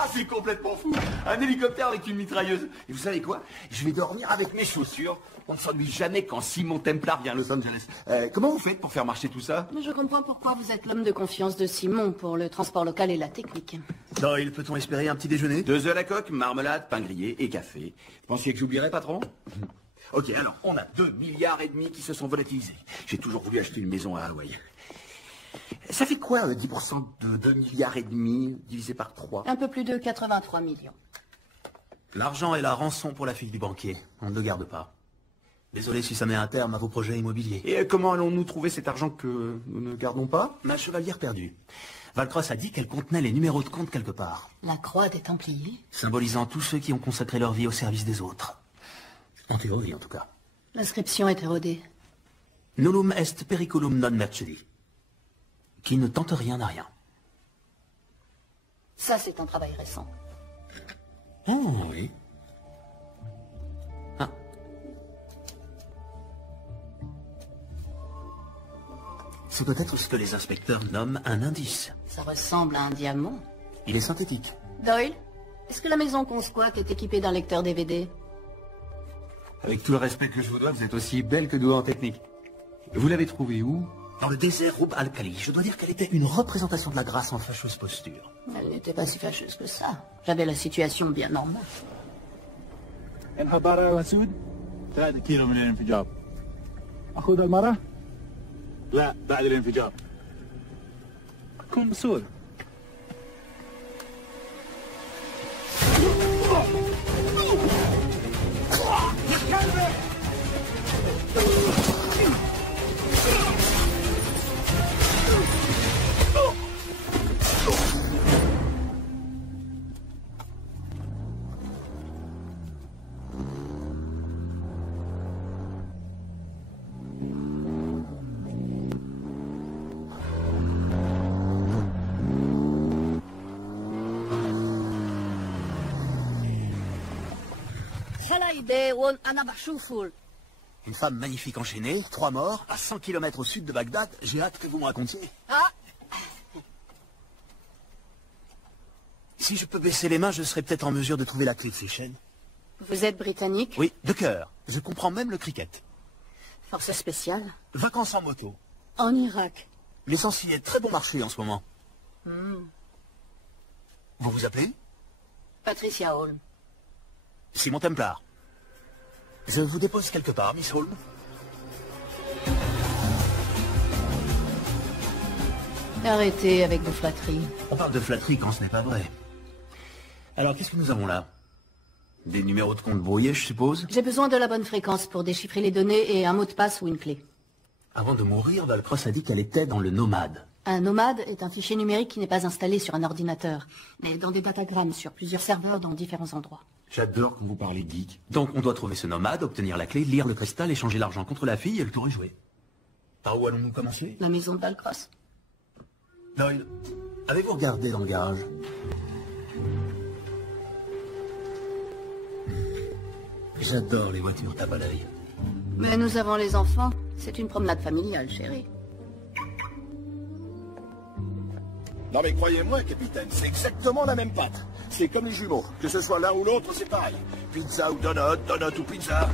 Ah, c'est complètement fou. Un hélicoptère avec une mitrailleuse. Et vous savez quoi? Je vais dormir avec mes chaussures. On ne s'ennuie jamais quand Simon Templar vient à Los Angeles. Comment vous faites pour faire marcher tout ça? Je comprends pourquoi vous êtes l'homme de confiance de Simon pour le transport local et la technique. Doyle, peut-on espérer un petit déjeuner? 2 œufs à la coque, marmelade, pain grillé et café. Vous pensiez que j'oublierais, patron? Ok, alors, on a 2,5 milliards qui se sont volatilisés. J'ai toujours voulu acheter une maison à Hawaï. Ça fait quoi, 10% de 2,5 milliards divisé par 3? Un peu plus de 83 millions. L'argent est la rançon pour la fille du banquier. On ne le garde pas. Désolé si ça met un terme à vos projets immobiliers. Et comment allons-nous trouver cet argent que nous ne gardons pas? Ma chevalière perdue. Valcross a dit qu'elle contenait les numéros de compte quelque part. La croix des Templiers? Symbolisant tous ceux qui ont consacré leur vie au service des autres. En théorie, en tout cas. L'inscription est érodée. Nullum est periculum non mercedi. Qui ne tente rien n'a rien. Ça, c'est un travail récent. Oh, oui. Ah. C'est peut-être ce que les inspecteurs nomment un indice. Ça ressemble à un diamant. Il est synthétique. Doyle, Est-ce que la maison qu'on squatte est équipée d'un lecteur DVD? Avec tout le respect que je vous dois, vous êtes aussi belle que douée en technique. Vous l'avez trouvée où? Dans le désert Roub al-Khali. Je dois dire qu'elle était une représentation de la grâce en fâcheuse posture. Elle n'était pas si fâcheuse que ça. J'avais la situation bien normale. انحدار يا مسعود 3 كيلو من الانفجار. اخذ المرة؟ لا بعد الانفجار. كن مسؤول. Une femme magnifique enchaînée, 3 morts, à 100 km au sud de Bagdad. J'ai hâte que vous me racontiez. Ah. Si je peux baisser les mains, je serai peut-être en mesure de trouver la clé de ces chaînes. Vous êtes britannique? Oui, de cœur. Je comprends même le cricket. Force spéciale? Vacances en moto. En Irak. L'essentiel est très bon marché en ce moment. Vous vous appelez? Patricia Holm. Simon Templar. Je vous dépose quelque part, Miss Holm. Arrêtez avec vos flatteries. On parle de flatterie quand ce n'est pas vrai. Alors, qu'est-ce que nous avons là? Des numéros de compte brouillés, je suppose? J'ai besoin de la bonne fréquence pour déchiffrer les données et un mot de passe ou une clé. Avant de mourir, Valcross a dit qu'elle était dans le Nomade. Un nomade est un fichier numérique qui n'est pas installé sur un ordinateur, mais dans des datagrammes sur plusieurs serveurs dans différents endroits. J'adore quand vous parlez geek. Donc on doit trouver ce nomade, obtenir la clé, lire le cristal, échanger l'argent contre la fille et le tour est joué. Par où allons-nous commencer? La maison de Valcross. Doyle, avez-vous regardé dans le garage? J'adore les voitures tape à l'œil. Mais nous avons les enfants. C'est une promenade familiale, chérie. Non mais croyez-moi, capitaine, c'est exactement la même pâte. C'est comme les jumeaux. Que ce soit l'un ou l'autre, c'est pareil. Pizza ou donut, donut ou pizza.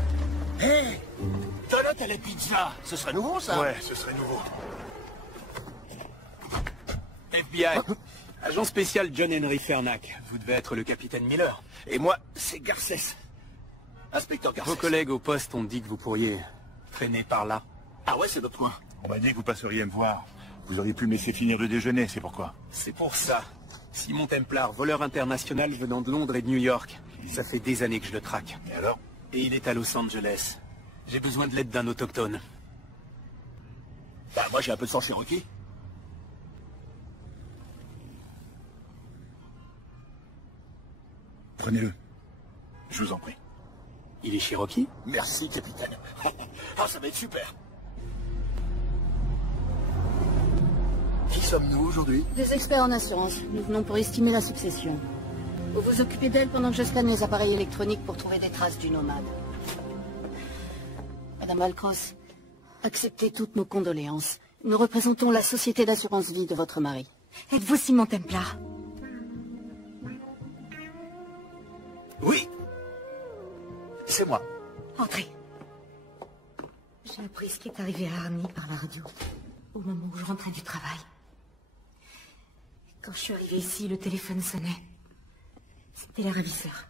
Hé hey, donut à la pizza. Ce serait nouveau, ça? Ouais, ce serait nouveau. FBI. Agent spécial John Henry Fernac. Vous devez être le capitaine Miller. Et moi, c'est Garcès. Inspecteur Garcès. Vos collègues au poste ont dit que vous pourriez traîner par là. Ah ouais, c'est notre coin. On m'a dit que vous passeriez me voir. Vous auriez pu me laisser finir de déjeuner, c'est pourquoi. C'est pour ça. Simon Templar, voleur international venant de Londres et de New York. Ça fait des années que je le traque. Et alors? Et il est à Los Angeles. J'ai besoin de l'aide d'un autochtone. Bah moi j'ai un peu de sang cherokee. Prenez-le. Je vous en prie. Il est cherokee? Merci, capitaine. Ah, ça va être super. Qui sommes-nous aujourd'hui? Des experts en assurance. Nous venons pour estimer la succession. Vous vous occupez d'elle pendant que je scanne les appareils électroniques pour trouver des traces du nomade. Madame Valcross, acceptez toutes nos condoléances. Nous représentons la société d'assurance vie de votre mari. Êtes-vous Simon Templar? Oui. C'est moi. Entrez. J'ai appris ce qui est arrivé à Arnie par la radio, au moment où je rentrais du travail. Quand je suis arrivée ici, le téléphone sonnait. C'était les ravisseurs.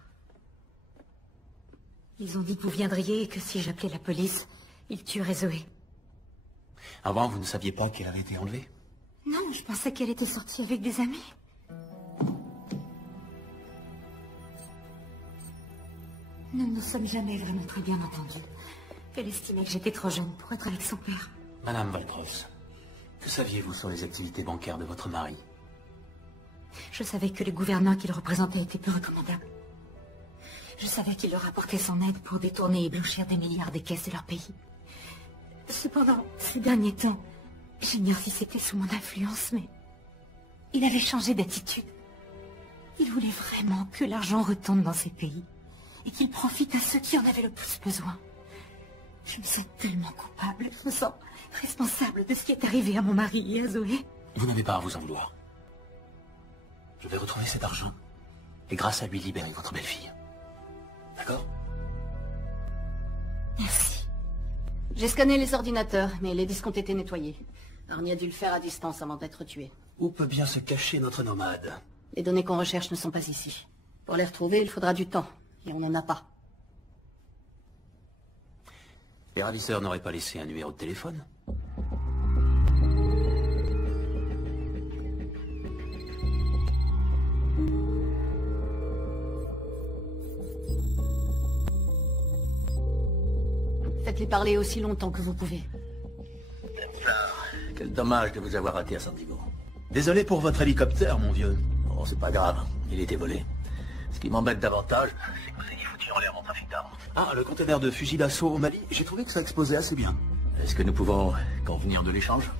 Ils ont dit que vous viendriez et que si j'appelais la police, ils tueraient Zoé. Avant, vous ne saviez pas qu'elle avait été enlevée? Non, je pensais qu'elle était sortie avec des amis. Nous ne nous sommes jamais vraiment très bien entendus. Elle estimait que j'étais trop jeune pour être avec son père. Madame Valcross, que saviez-vous sur les activités bancaires de votre mari? Je savais que le gouvernement qu'il représentait était peu recommandable. Je savais qu'il leur apportait son aide pour détourner et blanchir des milliards des caisses de leur pays. Cependant, ces derniers temps, j'ignore si c'était sous mon influence, mais il avait changé d'attitude. Il voulait vraiment que l'argent retombe dans ces pays et qu'il profite à ceux qui en avaient le plus besoin. Je me sens tellement coupable, je me sens responsable de ce qui est arrivé à mon mari et à Zoé. Vous n'avez pas à vous en vouloir. Je vais retrouver cet argent. et grâce à lui libérer votre belle-fille. D'accord? Merci. J'ai scanné les ordinateurs, mais les disques ont été nettoyés. Arnie a dû le faire à distance avant d'être tué. Où peut bien se cacher notre nomade? Les données qu'on recherche ne sont pas ici. Pour les retrouver, il faudra du temps, et on n'en a pas. Les ravisseurs n'auraient pas laissé un numéro de téléphone? Faites-les parler aussi longtemps que vous pouvez. Quel dommage de vous avoir raté à San Diego. Désolé pour votre hélicoptère, mon vieux. Oh, c'est pas grave, il était volé. Ce qui m'embête davantage, c'est que vous ayez foutu en l'air mon trafic d'armes. Ah, le conteneur de fusil d'assaut au Mali, j'ai trouvé que ça exposait assez bien. Est-ce que nous pouvons convenir de l'échange?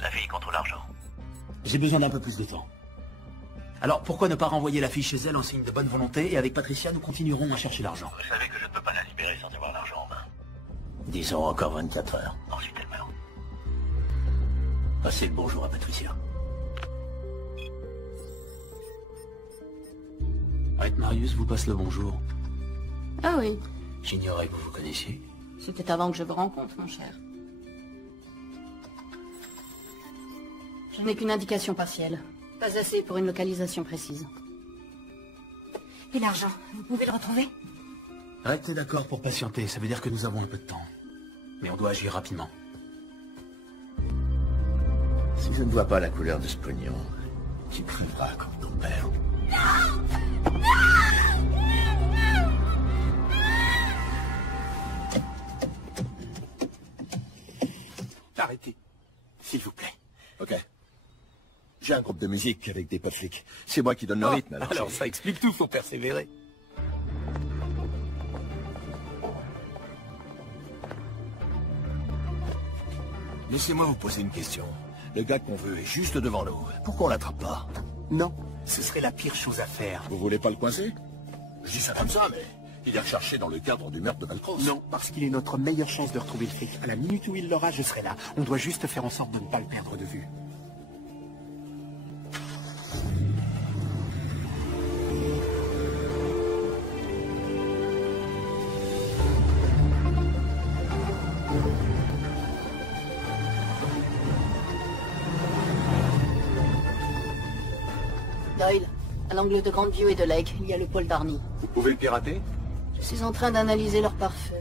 La fille contre l'argent. J'ai besoin d'un peu plus de temps. Alors, pourquoi ne pas renvoyer la fille chez elle en signe de bonne volonté, et avec Patricia, nous continuerons à chercher l'argent? Vous savez que je ne peux pas la libérer sans avoir l'argent en main. Disons encore 24 heures. Ensuite, elle meurt. Passez le bonjour à Patricia. Red Marius vous passe le bonjour. Ah oui. J'ignorais que vous vous connaissiez. C'était avant que je vous rencontre, mon cher. Je n'ai qu'une indication partielle. Pas assez pour une localisation précise. Et l'argent, vous pouvez le retrouver? Restez d'accord pour patienter, ça veut dire que nous avons un peu de temps. Mais on doit agir rapidement. Si je ne vois pas la couleur de ce pognon, tu crèveras comme ton père. Arrêtez, s'il vous plaît. Ok. J'ai un groupe de musique avec des potes flics. C'est moi qui donne le rythme. Alors ça explique tout, faut persévérer. Laissez-moi vous poser une question. Le gars qu'on veut est juste devant nous. Pourquoi on l'attrape pas? Non, ce serait la pire chose à faire. Vous voulez pas le coincer? Je dis ça comme ça, mais il est recherché dans le cadre du meurtre de Valcross. Non, parce qu'il est notre meilleure chance de retrouver le fric. À la minute où il l'aura, je serai là. On doit juste faire en sorte de ne pas le perdre de vue. Doyle, à l'angle de Grandview et de Lake, il y a le pôle d'Arnie. Vous pouvez le pirater? Je suis en train d'analyser leur pare-feu.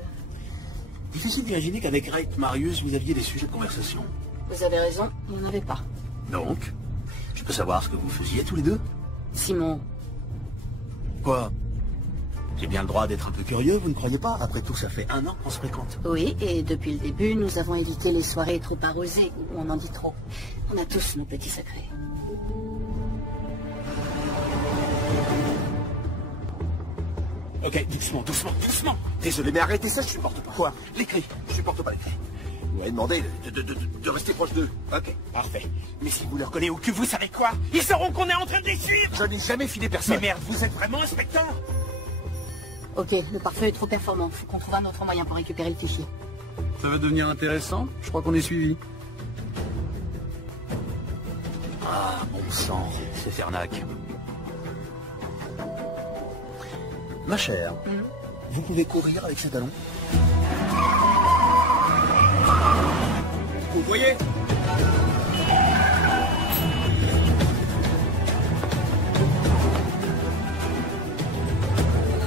Difficile d'imaginer qu'avec Wright Marius, vous aviez des sujets de conversation. Vous avez raison, il n'y en avait pas. Donc, je peux savoir ce que vous faisiez tous les deux? Simon. Quoi? J'ai bien le droit d'être un peu curieux, vous ne croyez pas? Après tout, ça fait 1 an qu'on se fréquente. Oui, et depuis le début, nous avons évité les soirées trop arrosées, où on en dit trop. On a tous nos petits secrets. Ok, doucement, doucement, doucement. Désolé, mais arrêtez ça, je supporte pas. Quoi? Les cris. Je supporte pas les cris. Vous m'avez demandé de rester proche d'eux. Ok. Parfait. Mais si vous leur collez au cul, vous savez quoi? Ils sauront qu'on est en train de les suivre. Je n'ai jamais filé personne. Mais merde, vous êtes vraiment inspecteur? Ok, le pare-feu est trop performant. Faut qu'on trouve un autre moyen pour récupérer le fichier. Ça va devenir intéressant. Je crois qu'on est suivi. Ah, bon sang, c'est Fernac. Ma chère, vous pouvez courir avec ces talons? Vous voyez?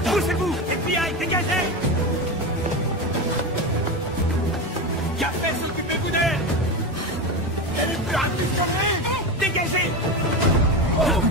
Poussez-vous! FBI, dégagez! Gaffe, occupez-vous d'elle! Elle est plus rapide que vous! Dégagez! Oh.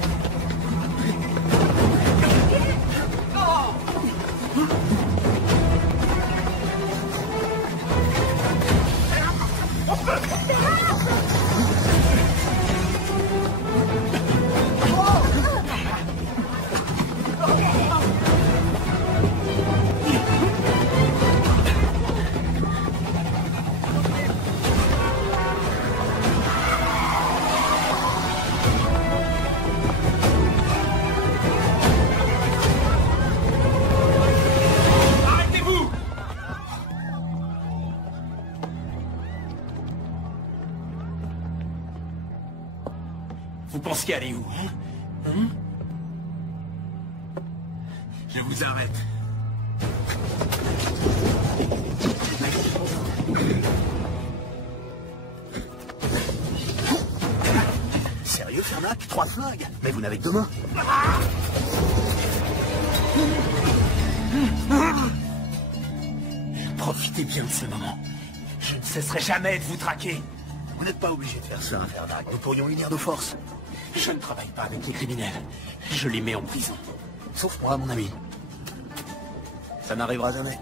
Vous pensiez aller où, hein? Je vous arrête. Sérieux, Fernac? 3 flingues? Mais vous n'avez que 2 mains. Profitez bien de ce moment. Je ne cesserai jamais de vous traquer. Vous n'êtes pas obligé de faire ça, Fernac. Nous pourrions unir nos forces. Je ne travaille pas avec les criminels. Je les mets en prison. Sauf moi, mon ami. Ça n'arrivera jamais.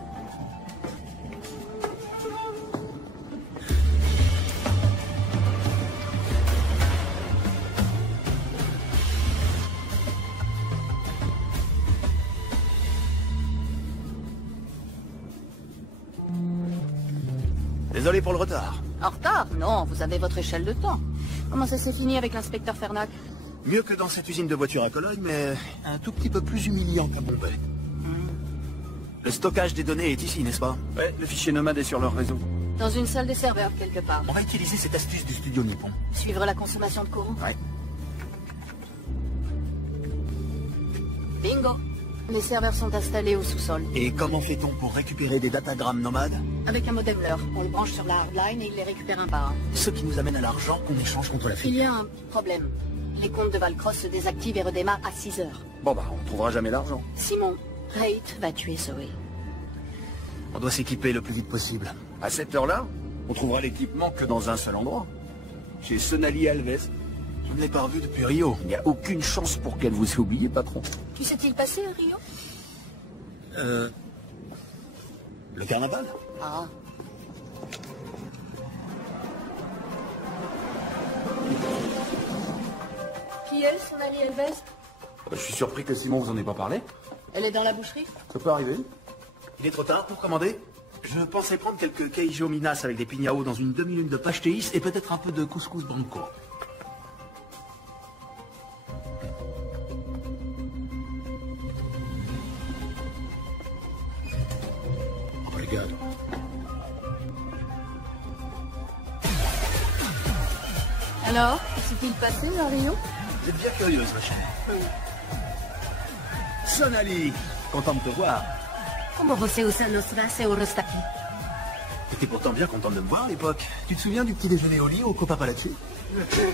Désolé pour le retard. En retard? Non, vous avez votre échelle de temps. Comment ça s'est fini avec l'inspecteur Fernac? Mieux que dans cette usine de voitures à Cologne, mais un tout petit peu plus humiliant qu'à Bombay. Le stockage des données est ici, n'est-ce pas? Ouais, le fichier nomade est sur leur réseau. Dans une salle des serveurs, quelque part. On va utiliser cette astuce du studio Nippon. Suivre la consommation de courant? Ouais. Bingo! Les serveurs sont installés au sous-sol. Et comment fait-on pour récupérer des datagrammes nomades? Avec un modemler. On le branche sur la hardline et il les récupère un par un. Ce qui nous amène à l'argent qu'on échange contre la fille. Il y a un problème. Les comptes de Valcross se désactivent et redémarrent à 6 heures. Bon bah, on trouvera jamais l'argent. Simon, Haight va tuer Zoé. On doit s'équiper le plus vite possible. À cette heure-là, on trouvera l'équipement que dans un seul endroit. Chez Sonali Alves. Je ne l'ai pas revue depuis Rio. Il n'y a aucune chance pour qu'elle vous ait oublié, patron. Que s'est-il passé à Rio? Le carnaval? Ah. Qui est Sonali Alves? Je suis surpris que Simon vous en ait pas parlé. Elle est dans la boucherie? Ça peut arriver. Il est trop tard pour commander? Je pensais prendre quelques queijo minas avec des pignao dans une demi-lune de pastéis et peut-être un peu de couscous branco. Regarde. Alors, que s'est-il passé à Rio? Vous êtes bien curieuse, ma chérie. Sonali, content de te voir. Comment você usa nostra seu rostaki? T'étais pourtant bien content de me voir à l'époque. Tu te souviens du petit déjeuner au lit au Copa Palazzi? Eh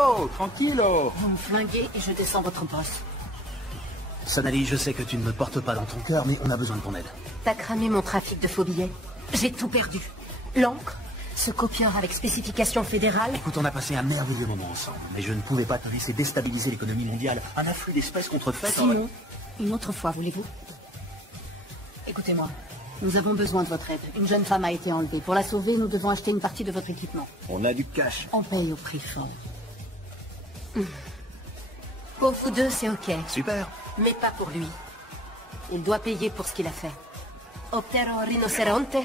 oh, tranquillo. Vous me flinguez et je descends votre boss. Sonali, je sais que tu ne me portes pas dans ton cœur, mais on a besoin de ton aide. T'as cramé mon trafic de faux billets. J'ai tout perdu. L'encre, ce copieur avec spécification fédérale. Écoute, on a passé un merveilleux moment ensemble, mais je ne pouvais pas te laisser déstabiliser l'économie mondiale. Un afflux d'espèces contrefaites... Sinon, une autre fois, voulez-vous? Écoutez-moi, nous avons besoin de votre aide. Une jeune femme a été enlevée. Pour la sauver, nous devons acheter une partie de votre équipement. On a du cash. On paye au prix fort. Pour vous deux, c'est ok. Super. Mais pas pour lui. Il doit payer pour ce qu'il a fait. Optero rinoceronte.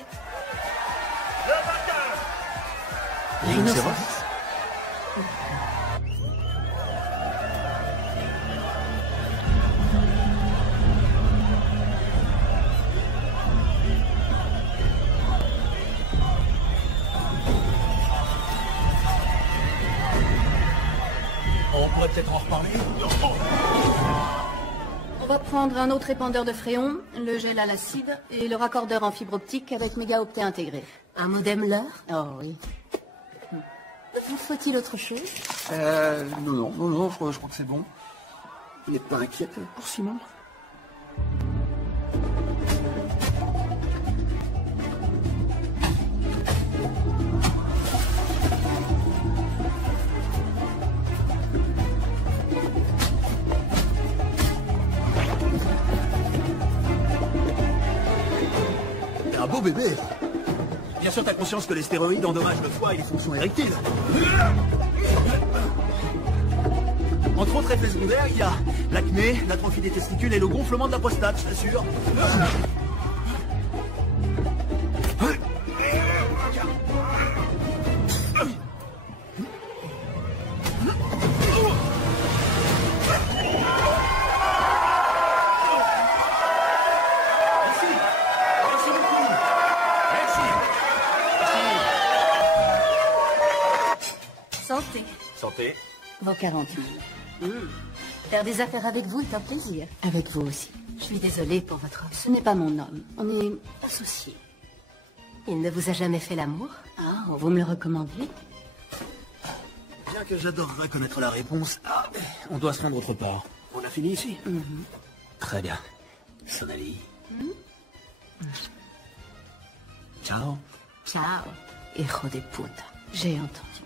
Rhinocéros. On pourrait peut-être en reparler. On va prendre un autre épandeur de fréon, le gel à l'acide et le raccordeur en fibre optique avec mégaoctet intégré. Un modem leurre? Oh oui. Vous faut-il autre chose? Non, je crois que c'est bon. Vous n'êtes pas inquiète pour Simon? Un beau bébé. Bien sûr, t'as conscience que les stéroïdes endommagent le foie et les fonctions érectiles. Entre autres effets secondaires, il y a l'acné, l'atrophie des testicules et le gonflement de la prostate, je t'assure. Santé. Santé. Vos 40 000. Faire des affaires avec vous est un plaisir. Avec vous aussi. Je suis désolée pour votre homme. Ce n'est pas mon homme. On est associés. Il ne vous a jamais fait l'amour? Ah, vous me le recommandez? Bien que j'adorerais connaître la réponse, on doit se rendre autre part. On a fini ici? Très bien. Sonali. Ciao. Ciao, hijo de puta. J'ai entendu.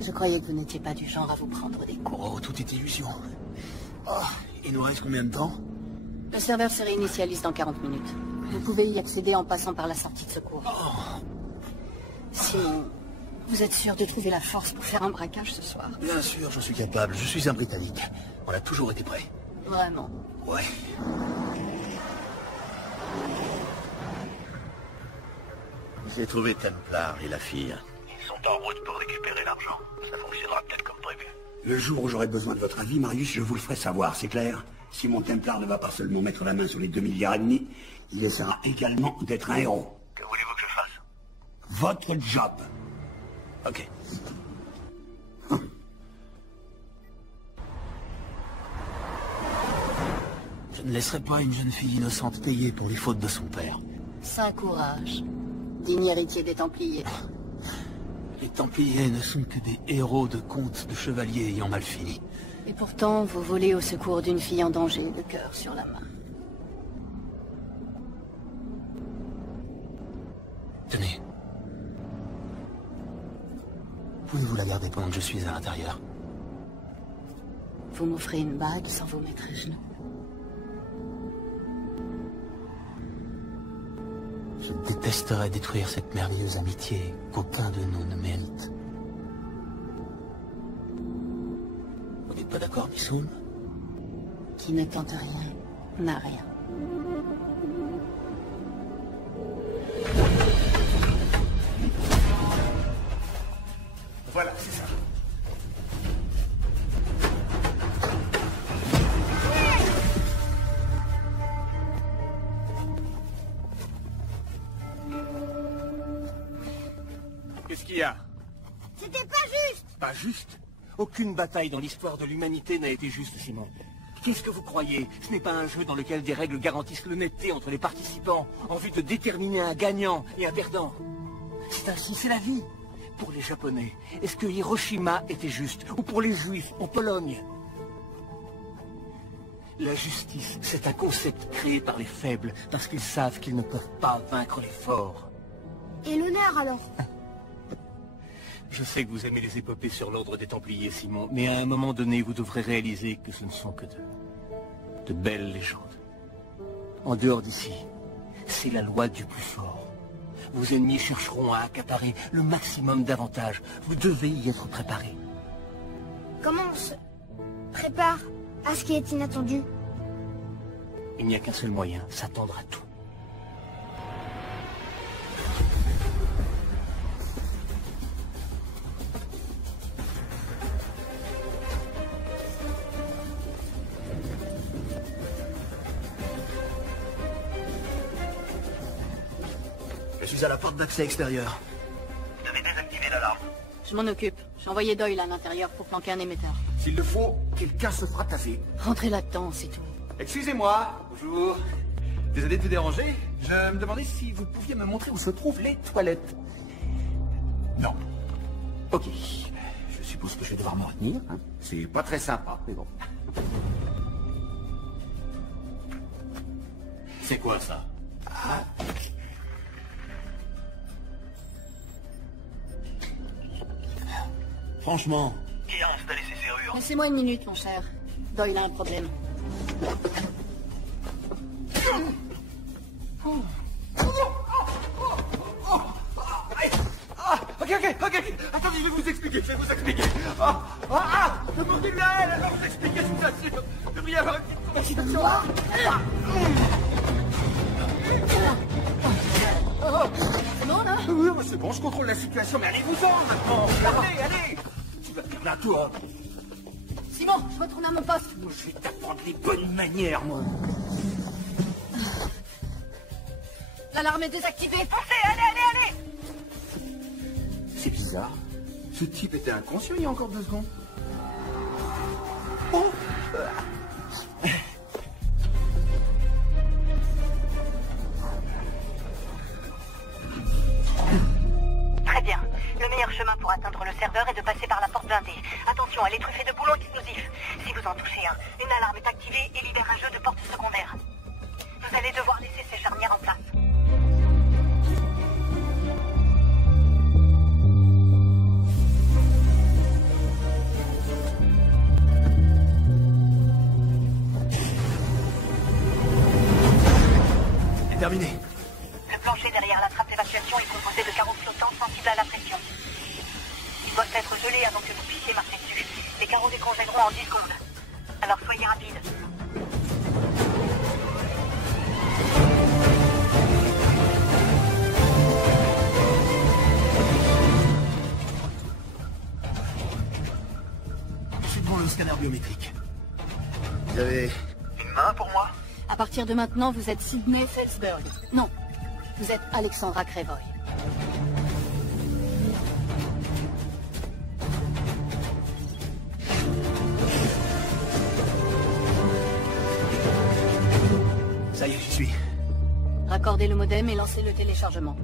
Je croyais que vous n'étiez pas du genre à vous prendre des coups. Oh, tout est illusion. Il nous reste combien de temps? Le serveur se réinitialise dans 40 minutes. Vous pouvez y accéder en passant par la sortie de secours. Sinon, vous êtes sûr de trouver la force pour faire un braquage ce soir? Bien sûr, je suis capable. Je suis un Britannique. On a toujours été prêts. Vraiment? Ouais. J'ai trouvé Templar et la fille. Ils sont en route pour récupérer l'argent. Ça fonctionnera peut-être comme prévu. Le jour où j'aurai besoin de votre avis, Marius, je vous le ferai savoir, c'est clair? Si mon Templar ne va pas seulement mettre la main sur les 2,5 milliards, il essaiera également d'être un héros. Que voulez-vous que je fasse? Votre job. Ok. Je ne laisserai pas une jeune fille innocente payer pour les fautes de son père. Saint courage. Digne héritier des Templiers. Les Templiers ne sont que des héros de contes de chevaliers ayant mal fini. Et pourtant, vous volez au secours d'une fille en danger, le cœur sur la main. Tenez. Pouvez-vous la garder pendant que je suis à l'intérieur? Vous m'offrez une bague sans vous mettre à genoux. Je détesterais détruire cette merveilleuse amitié qu'aucun de nous ne mérite. Vous n'êtes pas d'accord, Missoul? Qui ne tente rien, n'a rien. Voilà, c'est ça. Qu'est-ce qu'il y a? C'était pas juste! Pas juste? Aucune bataille dans l'histoire de l'humanité n'a été juste, Simon. Qu'est-ce que vous croyez? Ce n'est pas un jeu dans lequel des règles garantissent l'honnêteté entre les participants en vue de déterminer un gagnant et un perdant. C'est ainsi, c'est la vie. Pour les Japonais, est-ce que Hiroshima était juste? Ou pour les Juifs, en Pologne? La justice, c'est un concept créé par les faibles, parce qu'ils savent qu'ils ne peuvent pas vaincre les forts. Et l'honneur, alors? Je sais que vous aimez les épopées sur l'ordre des Templiers, Simon, mais à un moment donné, vous devrez réaliser que ce ne sont que de belles légendes. En dehors d'ici, c'est la loi du plus fort. Vos ennemis chercheront à accaparer le maximum d'avantages. Vous devez y être préparé. Comment on se prépare à ce qui est inattendu? Il n'y a qu'un seul moyen, s'attendre à tout. Je suis à la porte d'accès extérieure. Vous devez désactiver l'alarme. Je m'en occupe. J'ai envoyé Doyle à l'intérieur pour planquer un émetteur. S'il le faut, quelqu'un se fera tasser. Rentrez là-dedans, c'est tout. Excusez-moi, bonjour. Désolé de vous déranger. Je me demandais si vous pouviez me montrer où se trouvent les toilettes. Non. Ok. Je suppose que je vais devoir me retenir. Hein. C'est pas très sympa, mais bon. C'est quoi ça? Franchement. Qui a installé ces serrures? Laissez-moi une minute, mon cher. Doyle a un problème. Ok. Attendez, je vais vous expliquer, Ne montez bien à elle, elle va vous expliquer, je vous assure. Il devrait y avoir une petite conversation. C'est bon, là? Oui, c'est bon, je contrôle la situation, mais allez-vous-en maintenant. Allez. Tu vas faire là, toi. Simon, je retourne à mon poste. Je vais t'apprendre les bonnes manières, moi. L'alarme est désactivée. Foncez, allez! C'est bizarre. Ce type était inconscient il y a encore 2 secondes. Oh. Très bien. Le meilleur chemin pour atteindre le serveur est de passer par la porte blindée. Attention, elle est truffée de boulons explosifs. Si vous en touchez un, une alarme est activée et libère un jeu de portes secondaires. Vous allez devoir laisser ces charnières en place. C'est terminé. Le plancher derrière la trappe d'évacuation est composé de carreaux flottants sensibles à la pression. Ils doivent être gelés avant que vous puissiez marcher dessus. Les carreaux décongèleront en 10 secondes. Alors soyez rapide. Je suis devant le scanner biométrique. Vous avez une main pour moi? À partir de maintenant, vous êtes Sydney Felsberg. Non, vous êtes Alexandra Krevoy. Ça y est, j'y suis. Raccordez le modem et lancez le téléchargement.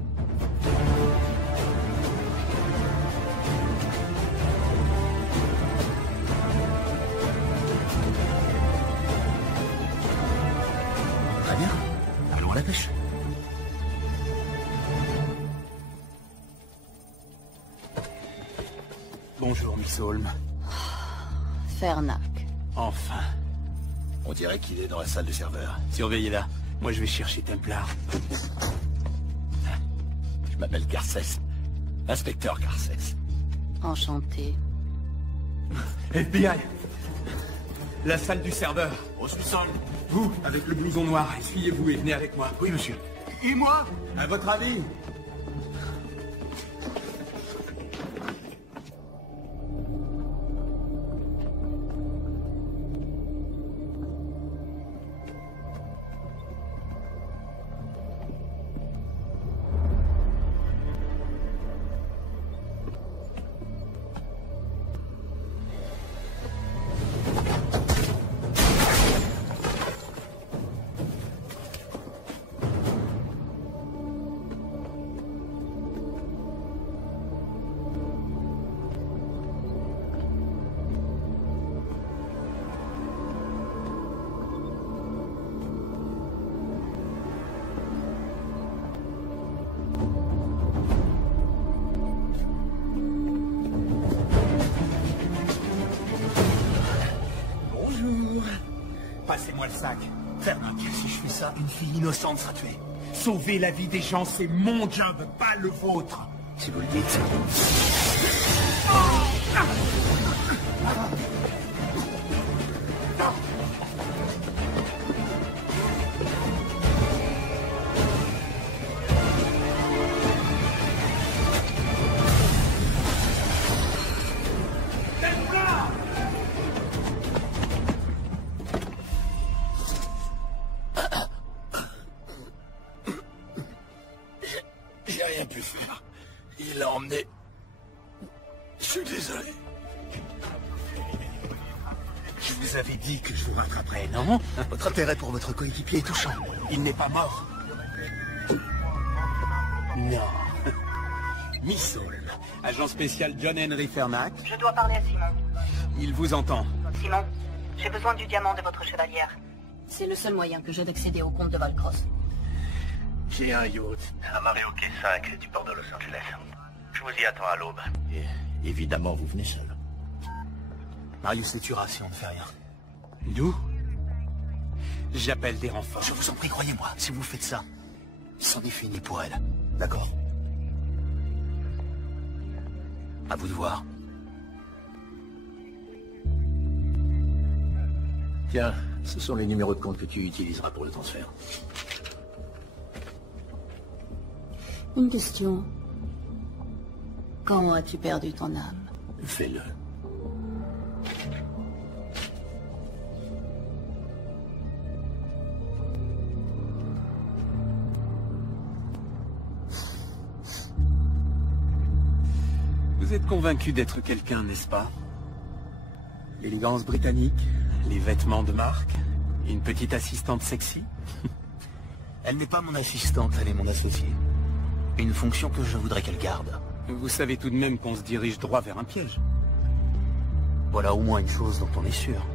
Très bien. Allons à la pêche. Bonjour, Miss Holm. Fernac. Enfin. On dirait qu'il est dans la salle de serveur. Surveillez-la. Moi, je vais chercher Templar. Je m'appelle Garcès. Inspecteur Garcès. Enchanté. FBI. La salle du serveur. Au sous-sol. Vous, avec le blouson noir, essuyez-vous et venez avec moi. Oui, monsieur. Et moi? À votre avis? Passez-moi le sac. Fernac, si je fais ça, une fille innocente sera tuée. Sauver la vie des gens, c'est mon job, pas le vôtre. Si vous le dites. J'ai rien pu faire. Il l'a emmené. Je suis désolé. Je vous avais dit que je vous rattraperais, non? Votre intérêt pour votre coéquipier est touchant. Il n'est pas mort. Non. Miss Holm, agent spécial John Henry Fernac. Je dois parler à Simon. Il vous entend. Simon, j'ai besoin du diamant de votre chevalière. C'est le seul moyen que j'ai d'accéder au compte de Valcross. J'ai un yacht. Amarré au quai 5 du port de Los Angeles. Je vous y attends à l'aube. Et évidemment, vous venez seul. Marius les tuera si on ne fait rien. D'où? J'appelle des renforts. Je vous en prie, croyez-moi, si vous faites ça, c'en est fini pour elle. D'accord? À vous de voir. Tiens, ce sont les numéros de compte que tu utiliseras pour le transfert. Une question. Quand as-tu perdu ton âme? Fais-le. Vous êtes convaincu d'être quelqu'un, n'est-ce pas? L'élégance britannique, les vêtements de marque, une petite assistante sexy. Elle n'est pas mon assistante, elle est mon associée. Une fonction que je voudrais qu'elle garde. Vous savez tout de même qu'on se dirige droit vers un piège. Voilà au moins une chose dont on est sûr.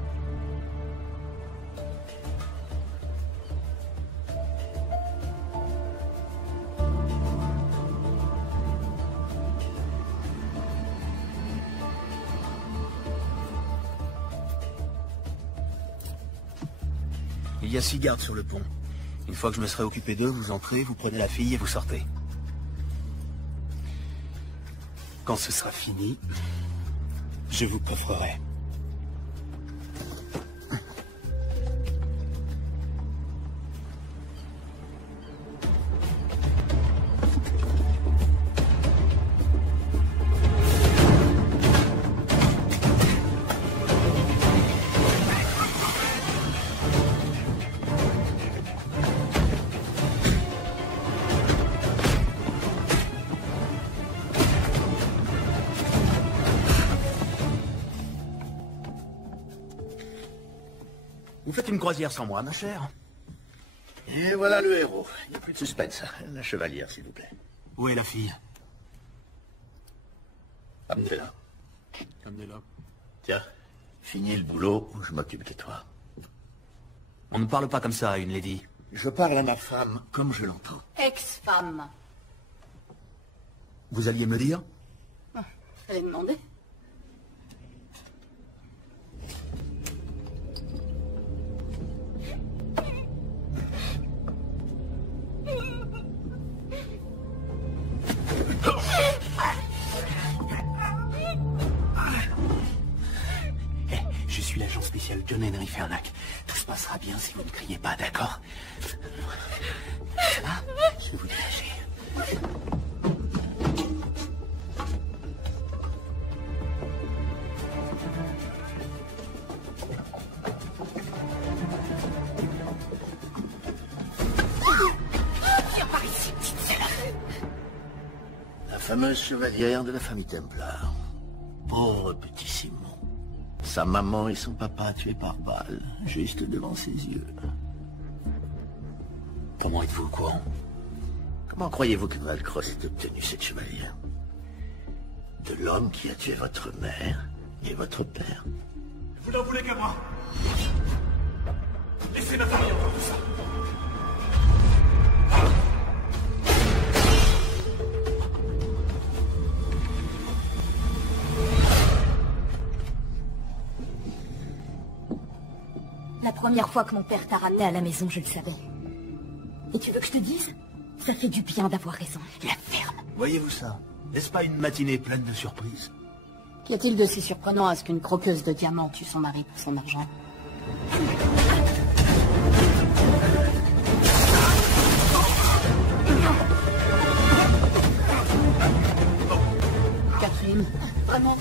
Il y a 6 gardes sur le pont. Une fois que je me serai occupé d'eux, vous entrez, vous prenez la fille et vous sortez. Quand ce sera fini, je vous coffrerai. Vous faites une croisière sans moi, ma chère. Et voilà le héros. Il n'y a plus de suspense. La chevalière, s'il vous plaît. Où est la fille? Amenez-la. Amenez-la. Tiens, finis le boulot ou je m'occupe de toi. On ne parle pas comme ça à une lady. Je parle à ma femme comme je l'entends. Ex-femme. Vous alliez me dire? Fallait demander. Je suis l'agent spécial John Henry Fernac. Tout se passera bien si vous ne criez pas, d'accord? Là, je vais vous dégager. Viens par ici, petite salope. La fameuse chevalière de la famille Templar. Pauvre petit Simon. Sa maman et son papa tués par balle, juste devant ses yeux. Comment êtes-vous au courant? Comment croyez-vous que Valcross ait obtenu cette chevalière? De l'homme qui a tué votre mère et votre père. Vous n'en voulez qu'à moi. Laissez ma famille encore tout ça. La première fois que mon père t'a ramené à la maison, je le savais. Et tu veux que je te dise? Ça fait du bien d'avoir raison. La ferme. Voyez-vous ça? N'est-ce pas une matinée pleine de surprises? Qu'y a-t-il de si surprenant à ce qu'une croqueuse de diamants tue son mari pour son argent? Catherine, vraiment?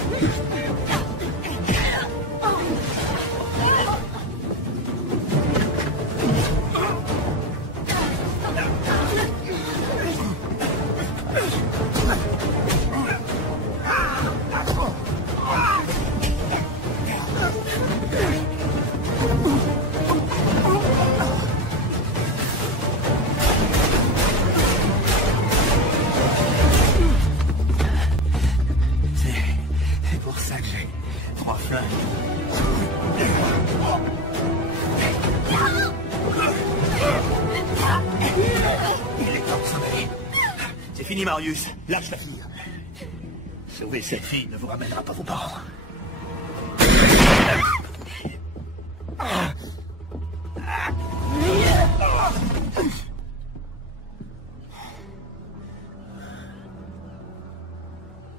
C'est pour ça que j'ai 3 flingues. Il est temps de s'en aller. C'est fini, Marius. Lâche la fille. Sauver cette fille ne vous ramènera pas vos parents.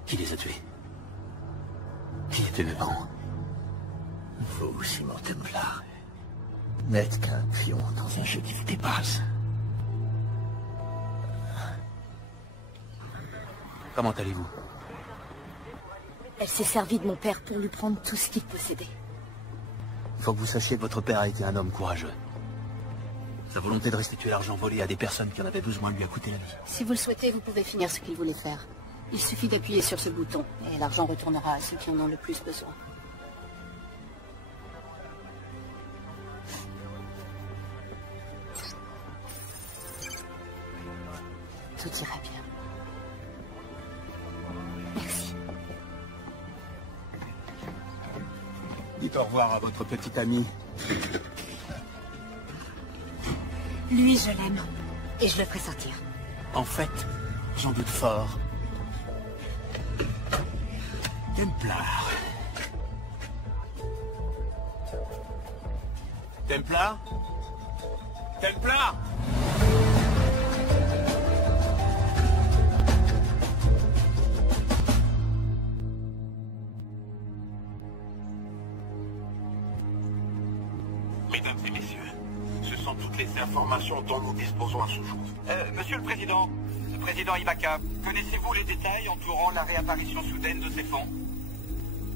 Qui les a tués? Qui étaient mes parents? Vous, Simon Templar, n'êtes qu'un pion dans un jeu qui vous dépasse. Comment allez-vous? Elle s'est servie de mon père pour lui prendre tout ce qu'il possédait. Il faut que vous sachiez que votre père a été un homme courageux. Sa volonté de restituer l'argent volé à des personnes qui en avaient besoin lui a coûté la vie. Si vous le souhaitez, vous pouvez finir ce qu'il voulait faire. Il suffit d'appuyer sur ce bouton et l'argent retournera à ceux qui en ont le plus besoin. Tout ira bien. Merci. Dites au revoir à votre petit ami. Lui, je l'aime. Et je le ferai sortir. En fait, j'en doute fort. Templar. Templar? Templar? Mesdames et messieurs, ce sont toutes les informations dont nous disposons à ce jour. Monsieur le Président Ibaka, connaissez-vous les détails entourant la réapparition soudaine de ces fonds?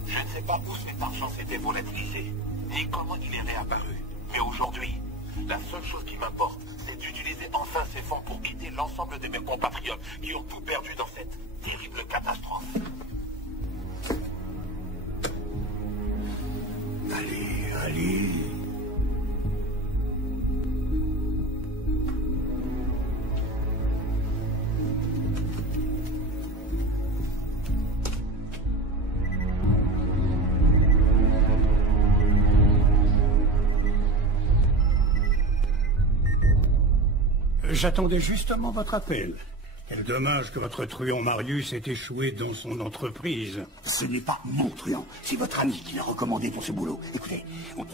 Je ne sais pas où cet argent s'était volatilisé, ni comment il est réapparu. Mais aujourd'hui, la seule chose qui m'importe, c'est d'utiliser enfin ces fonds pour quitter l'ensemble de mes compatriotes qui ont tout perdu dans cette terrible catastrophe. Allez. J'attendais justement votre appel. Quel dommage que votre truand Marius ait échoué dans son entreprise. Ce n'est pas mon truand, c'est votre ami qui l'a recommandé pour ce boulot. Écoutez,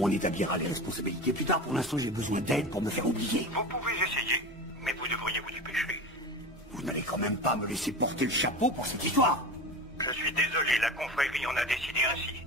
on établira les responsabilités plus tard. Pour l'instant, j'ai besoin d'aide pour me faire oublier. Vous pouvez essayer, mais vous devriez vous dépêcher. Vous n'allez quand même pas me laisser porter le chapeau pour cette histoire. Je suis désolé, la confrérie en a décidé ainsi.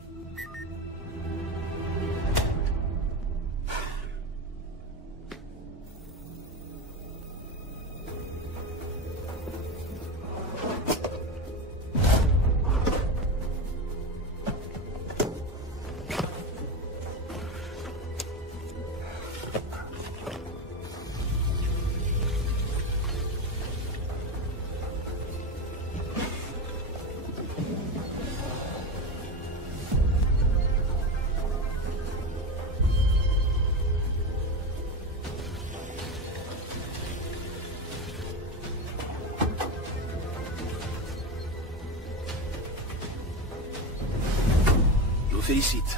Félicite.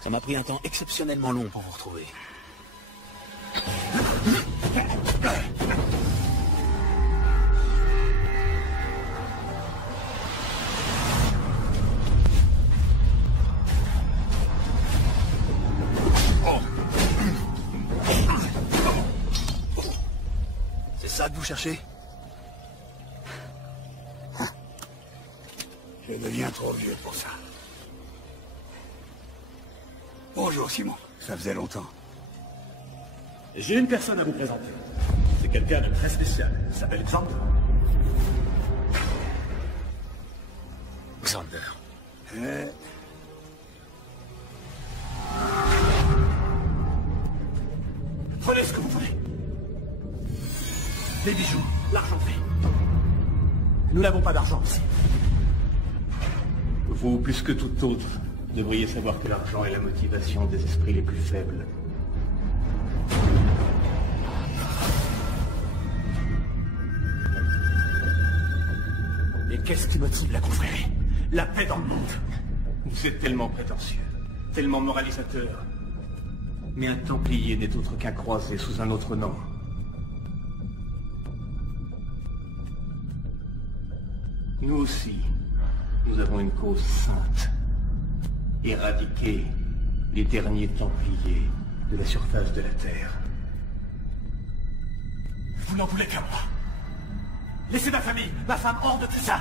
Ça m'a pris un temps exceptionnellement long pour vous retrouver. C'est ça que vous cherchez? Je deviens trop vieux pour ça. Bonjour Simon, ça faisait longtemps. J'ai une personne à vous présenter. C'est quelqu'un de très spécial. Il s'appelle Xander. Xander. Prenez ce que vous voulez. Des bijoux, l'argenterie. Nous n'avons pas d'argent ici. Vous, plus que tout autre, devriez savoir que l'argent est la motivation des esprits les plus faibles. Et qu'est-ce qui motive la confrérie? La paix dans le monde. Vous êtes tellement prétentieux, tellement moralisateur. Mais un Templier n'est autre qu'un croisé sous un autre nom. Nous aussi, nous avons une cause sainte. Éradiquer les derniers Templiers de la surface de la Terre. Vous n'en voulez qu'à moi. Laissez ma famille, ma femme hors de tout ça.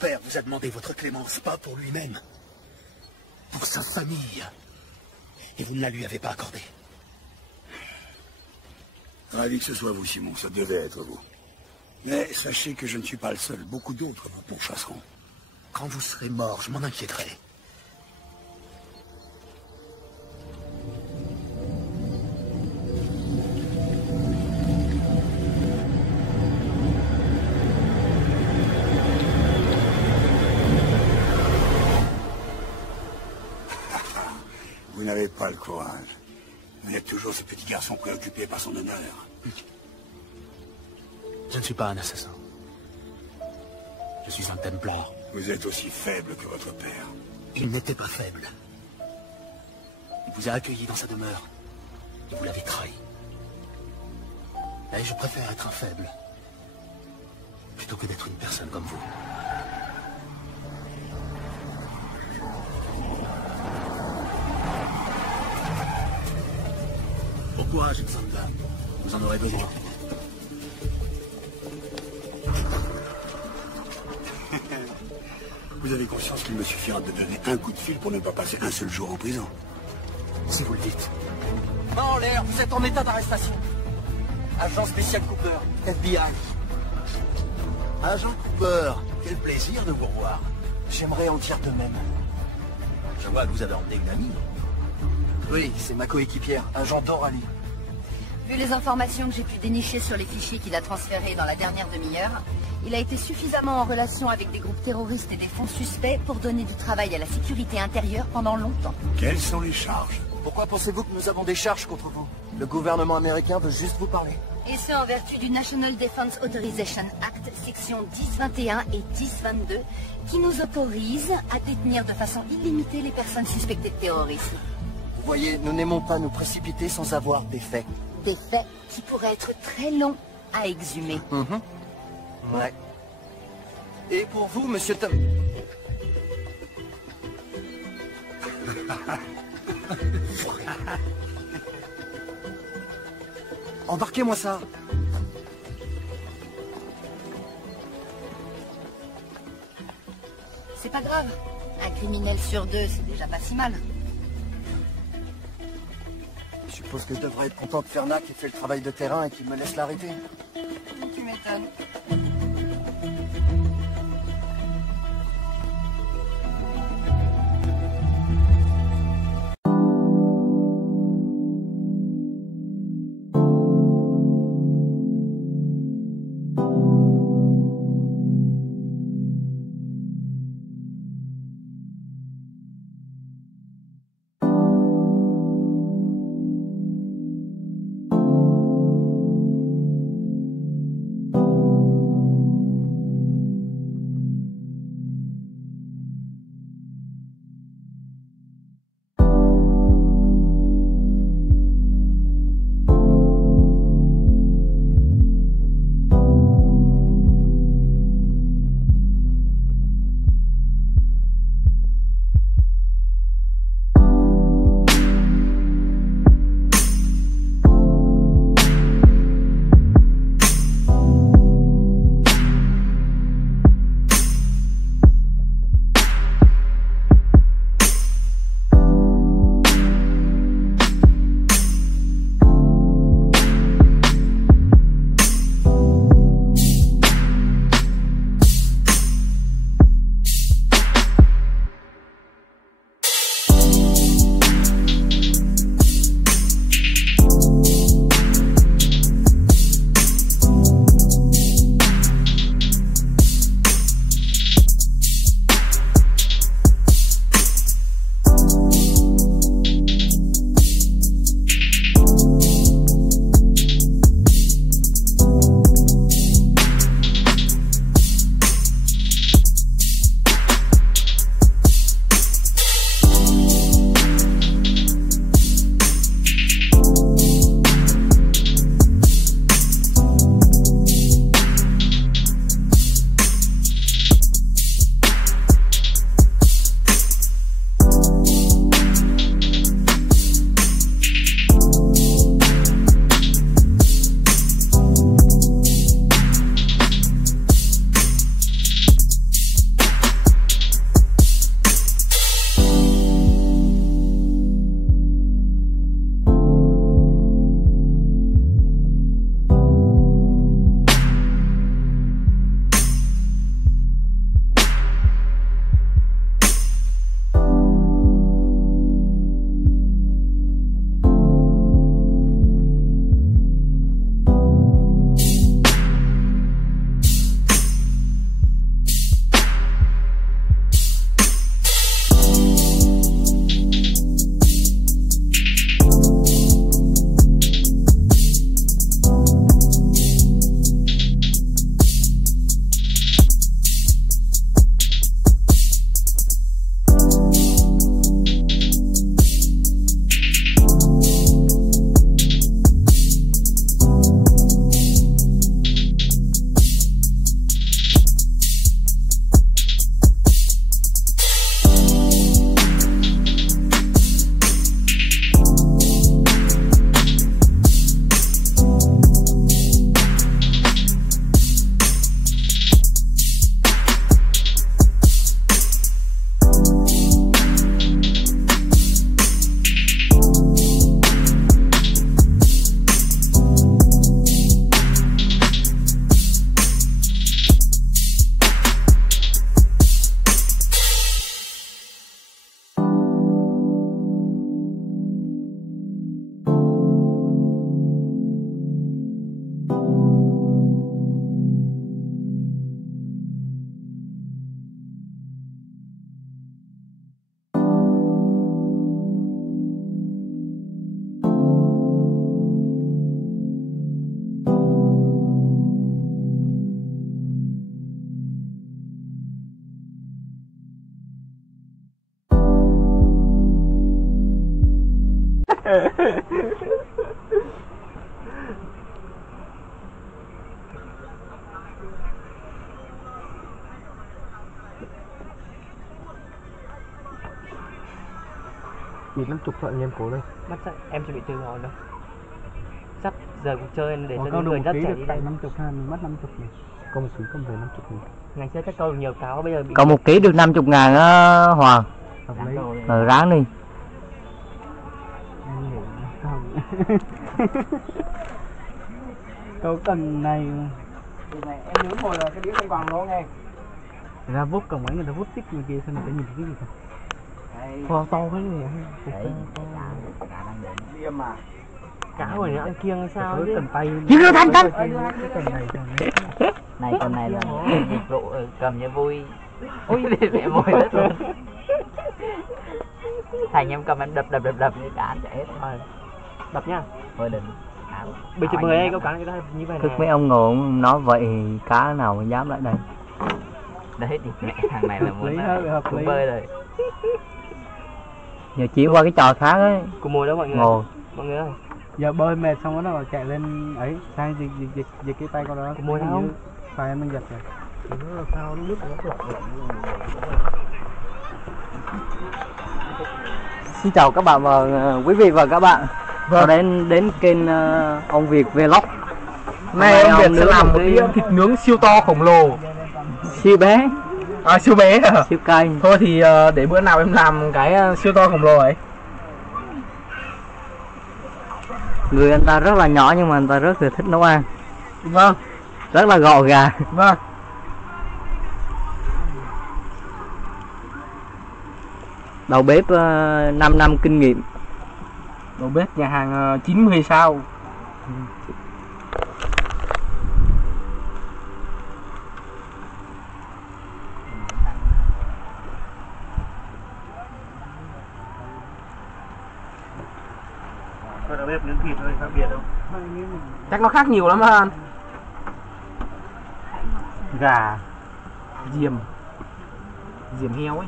père vous a demandé votre clémence, pas pour lui-même. Pour sa famille. Et vous ne la lui avez pas accordée. Ravi que ce soit vous, Simon, ça devait être vous. Mais sachez que je ne suis pas le seul, beaucoup d'autres vous pourchasseront. Quand vous serez mort, je m'en inquiéterai. Vous n'avez pas le courage. Vous êtes toujours ce petit garçon préoccupé par son honneur. Je ne suis pas un assassin. Je suis un Templar. Vous êtes aussi faible que votre père. Il n'était pas faible. Il vous a accueilli dans sa demeure. Et vous l'avez trahi. Et je préfère être un faible. Plutôt que d'être une personne comme vous. Bon courage, Xanda. Vous en aurez besoin. Vous avez conscience qu'il me suffira de donner un coup de fil pour ne pas passer un seul jour en prison. Si vous le dites. Main en l'air, vous êtes en état d'arrestation. Agent spécial Cooper, FBI. Agent Cooper, quel plaisir de vous revoir. J'aimerais en dire de même. Je vois que vous avez emmené une amie. Oui, c'est ma coéquipière, agent Doralie. Vu les informations que j'ai pu dénicher sur les fichiers qu'il a transférés dans la dernière demi-heure, il a été suffisamment en relation avec des groupes terroristes et des fonds suspects pour donner du travail à la sécurité intérieure pendant longtemps. Quelles sont les charges? Pourquoi pensez-vous que nous avons des charges contre vous? Le gouvernement américain veut juste vous parler. Et ce, en vertu du National Defense Authorization Act, section 1021 et 1022, qui nous autorise à détenir de façon illimitée les personnes suspectées de terrorisme. Vous voyez, nous n'aimons pas nous précipiter sans avoir des faits. Des faits qui pourraient être très longs à exhumer. Ouais. Et pour vous, monsieur Tom... Embarquez-moi ça. C'est pas grave. Un criminel sur deux, c'est déjà pas si mal. Je suppose que je devrais être content de Fernac qui fait le travail de terrain et qu'il me laisse l'arrêter. Tu m'étonnes. Bị 50 thôi anh em cố lên. Mất chắc em chuẩn bị từ hồi đâu. Sắp giờ cuộc chơi để cho những người rất trẻ đi đây. 50 ha, mình mất 50 này. Công xứ công về 50 này. Ngày xưa chắc câu nhiều cáo bây giờ bị. Câu 1 kg được 50.000 á Hoàng. Ráng đi. Câu cần này em nhớ ngồi là cái đĩa quanh quàng đó nghe. Người ta vút cầm máy người ta vút tích người kia xem người ta nhìn cái gì không? Khoa to cái gì vậy? Điềm mà. Cá rồi nó ăn kiêng hay sao chứ? Cầm tay. Hiếu đưa thanh thanh. Này con này là dịch vụ cầm cho vui. Ôi mẹ mồi đất luôn. Thành em cầm em đập như cá chạy hết thôi. Đập nha. Thôi đừng. Bây giờ mời câu cá này như vậy Thức mấy ông ngồi nói vậy cá nào mà dám lại đây. Đấy thì mẹ thằng này là muốn bơi rồi. Giờ chuyển qua cái trò khác ấy. Cùng mồi đó mọi người. Ngồi. Mọi người ơi. Giờ bơi mệt xong đó là chạy lên ấy sang dịch cái tay con đó. Cùng mồi đâu? Phải em đang giật rồi. Nó là sao nước nó lọc. Xin chào các bạn và quý vị và các bạn. Vâng. Đến kênh ông Việt Vlog. Nay ông Việt sẽ làm một đĩa thịt nướng siêu to khổng lồ. Siêu bé. À siêu bé à? Siêu cay. Thôi thì để bữa nào em làm cái siêu to khổng lồ ấy. Người anh ta rất là nhỏ nhưng mà anh ta rất là thích nấu ăn. Vâng. Rất là gọn gàng. Vâng. Đầu bếp 5 năm kinh nghiệm. Đầu bếp nhà hàng 90 sao. Đầu bếp nướng thịt thôi khác biệt không? Chắc nó khác nhiều lắm anh. Gà, diềm heo ấy.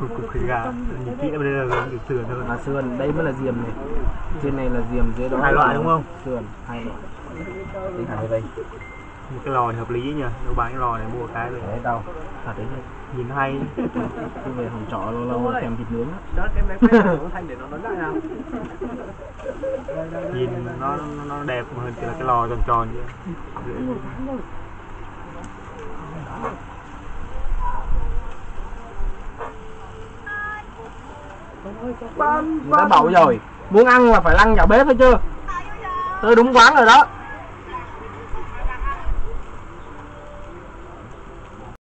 Cục gà, nhìn kỹ đây là sườn thôi. À sườn, đây mới là diềm này. Trên này là diềm, dưới đó hai loại đúng không? Sườn, hai loại. Đây đây. Một cái lò này hợp lý nhỉ, đâu bán cái lò này mua cái rồi. Đấy đâu? Thật đấy. Nhìn hay. Tôi về phòng trọ lâu lâu kèm thịt nướng. Đó cái máy quét nó thanh để nó lại nào. Nhìn nó đẹp hơn chỉ là cái lò tròn tròn vậy. Người ta bảo rồi, muốn ăn là phải lăn vào bếp phải chưa? Tôi đúng quán rồi đó.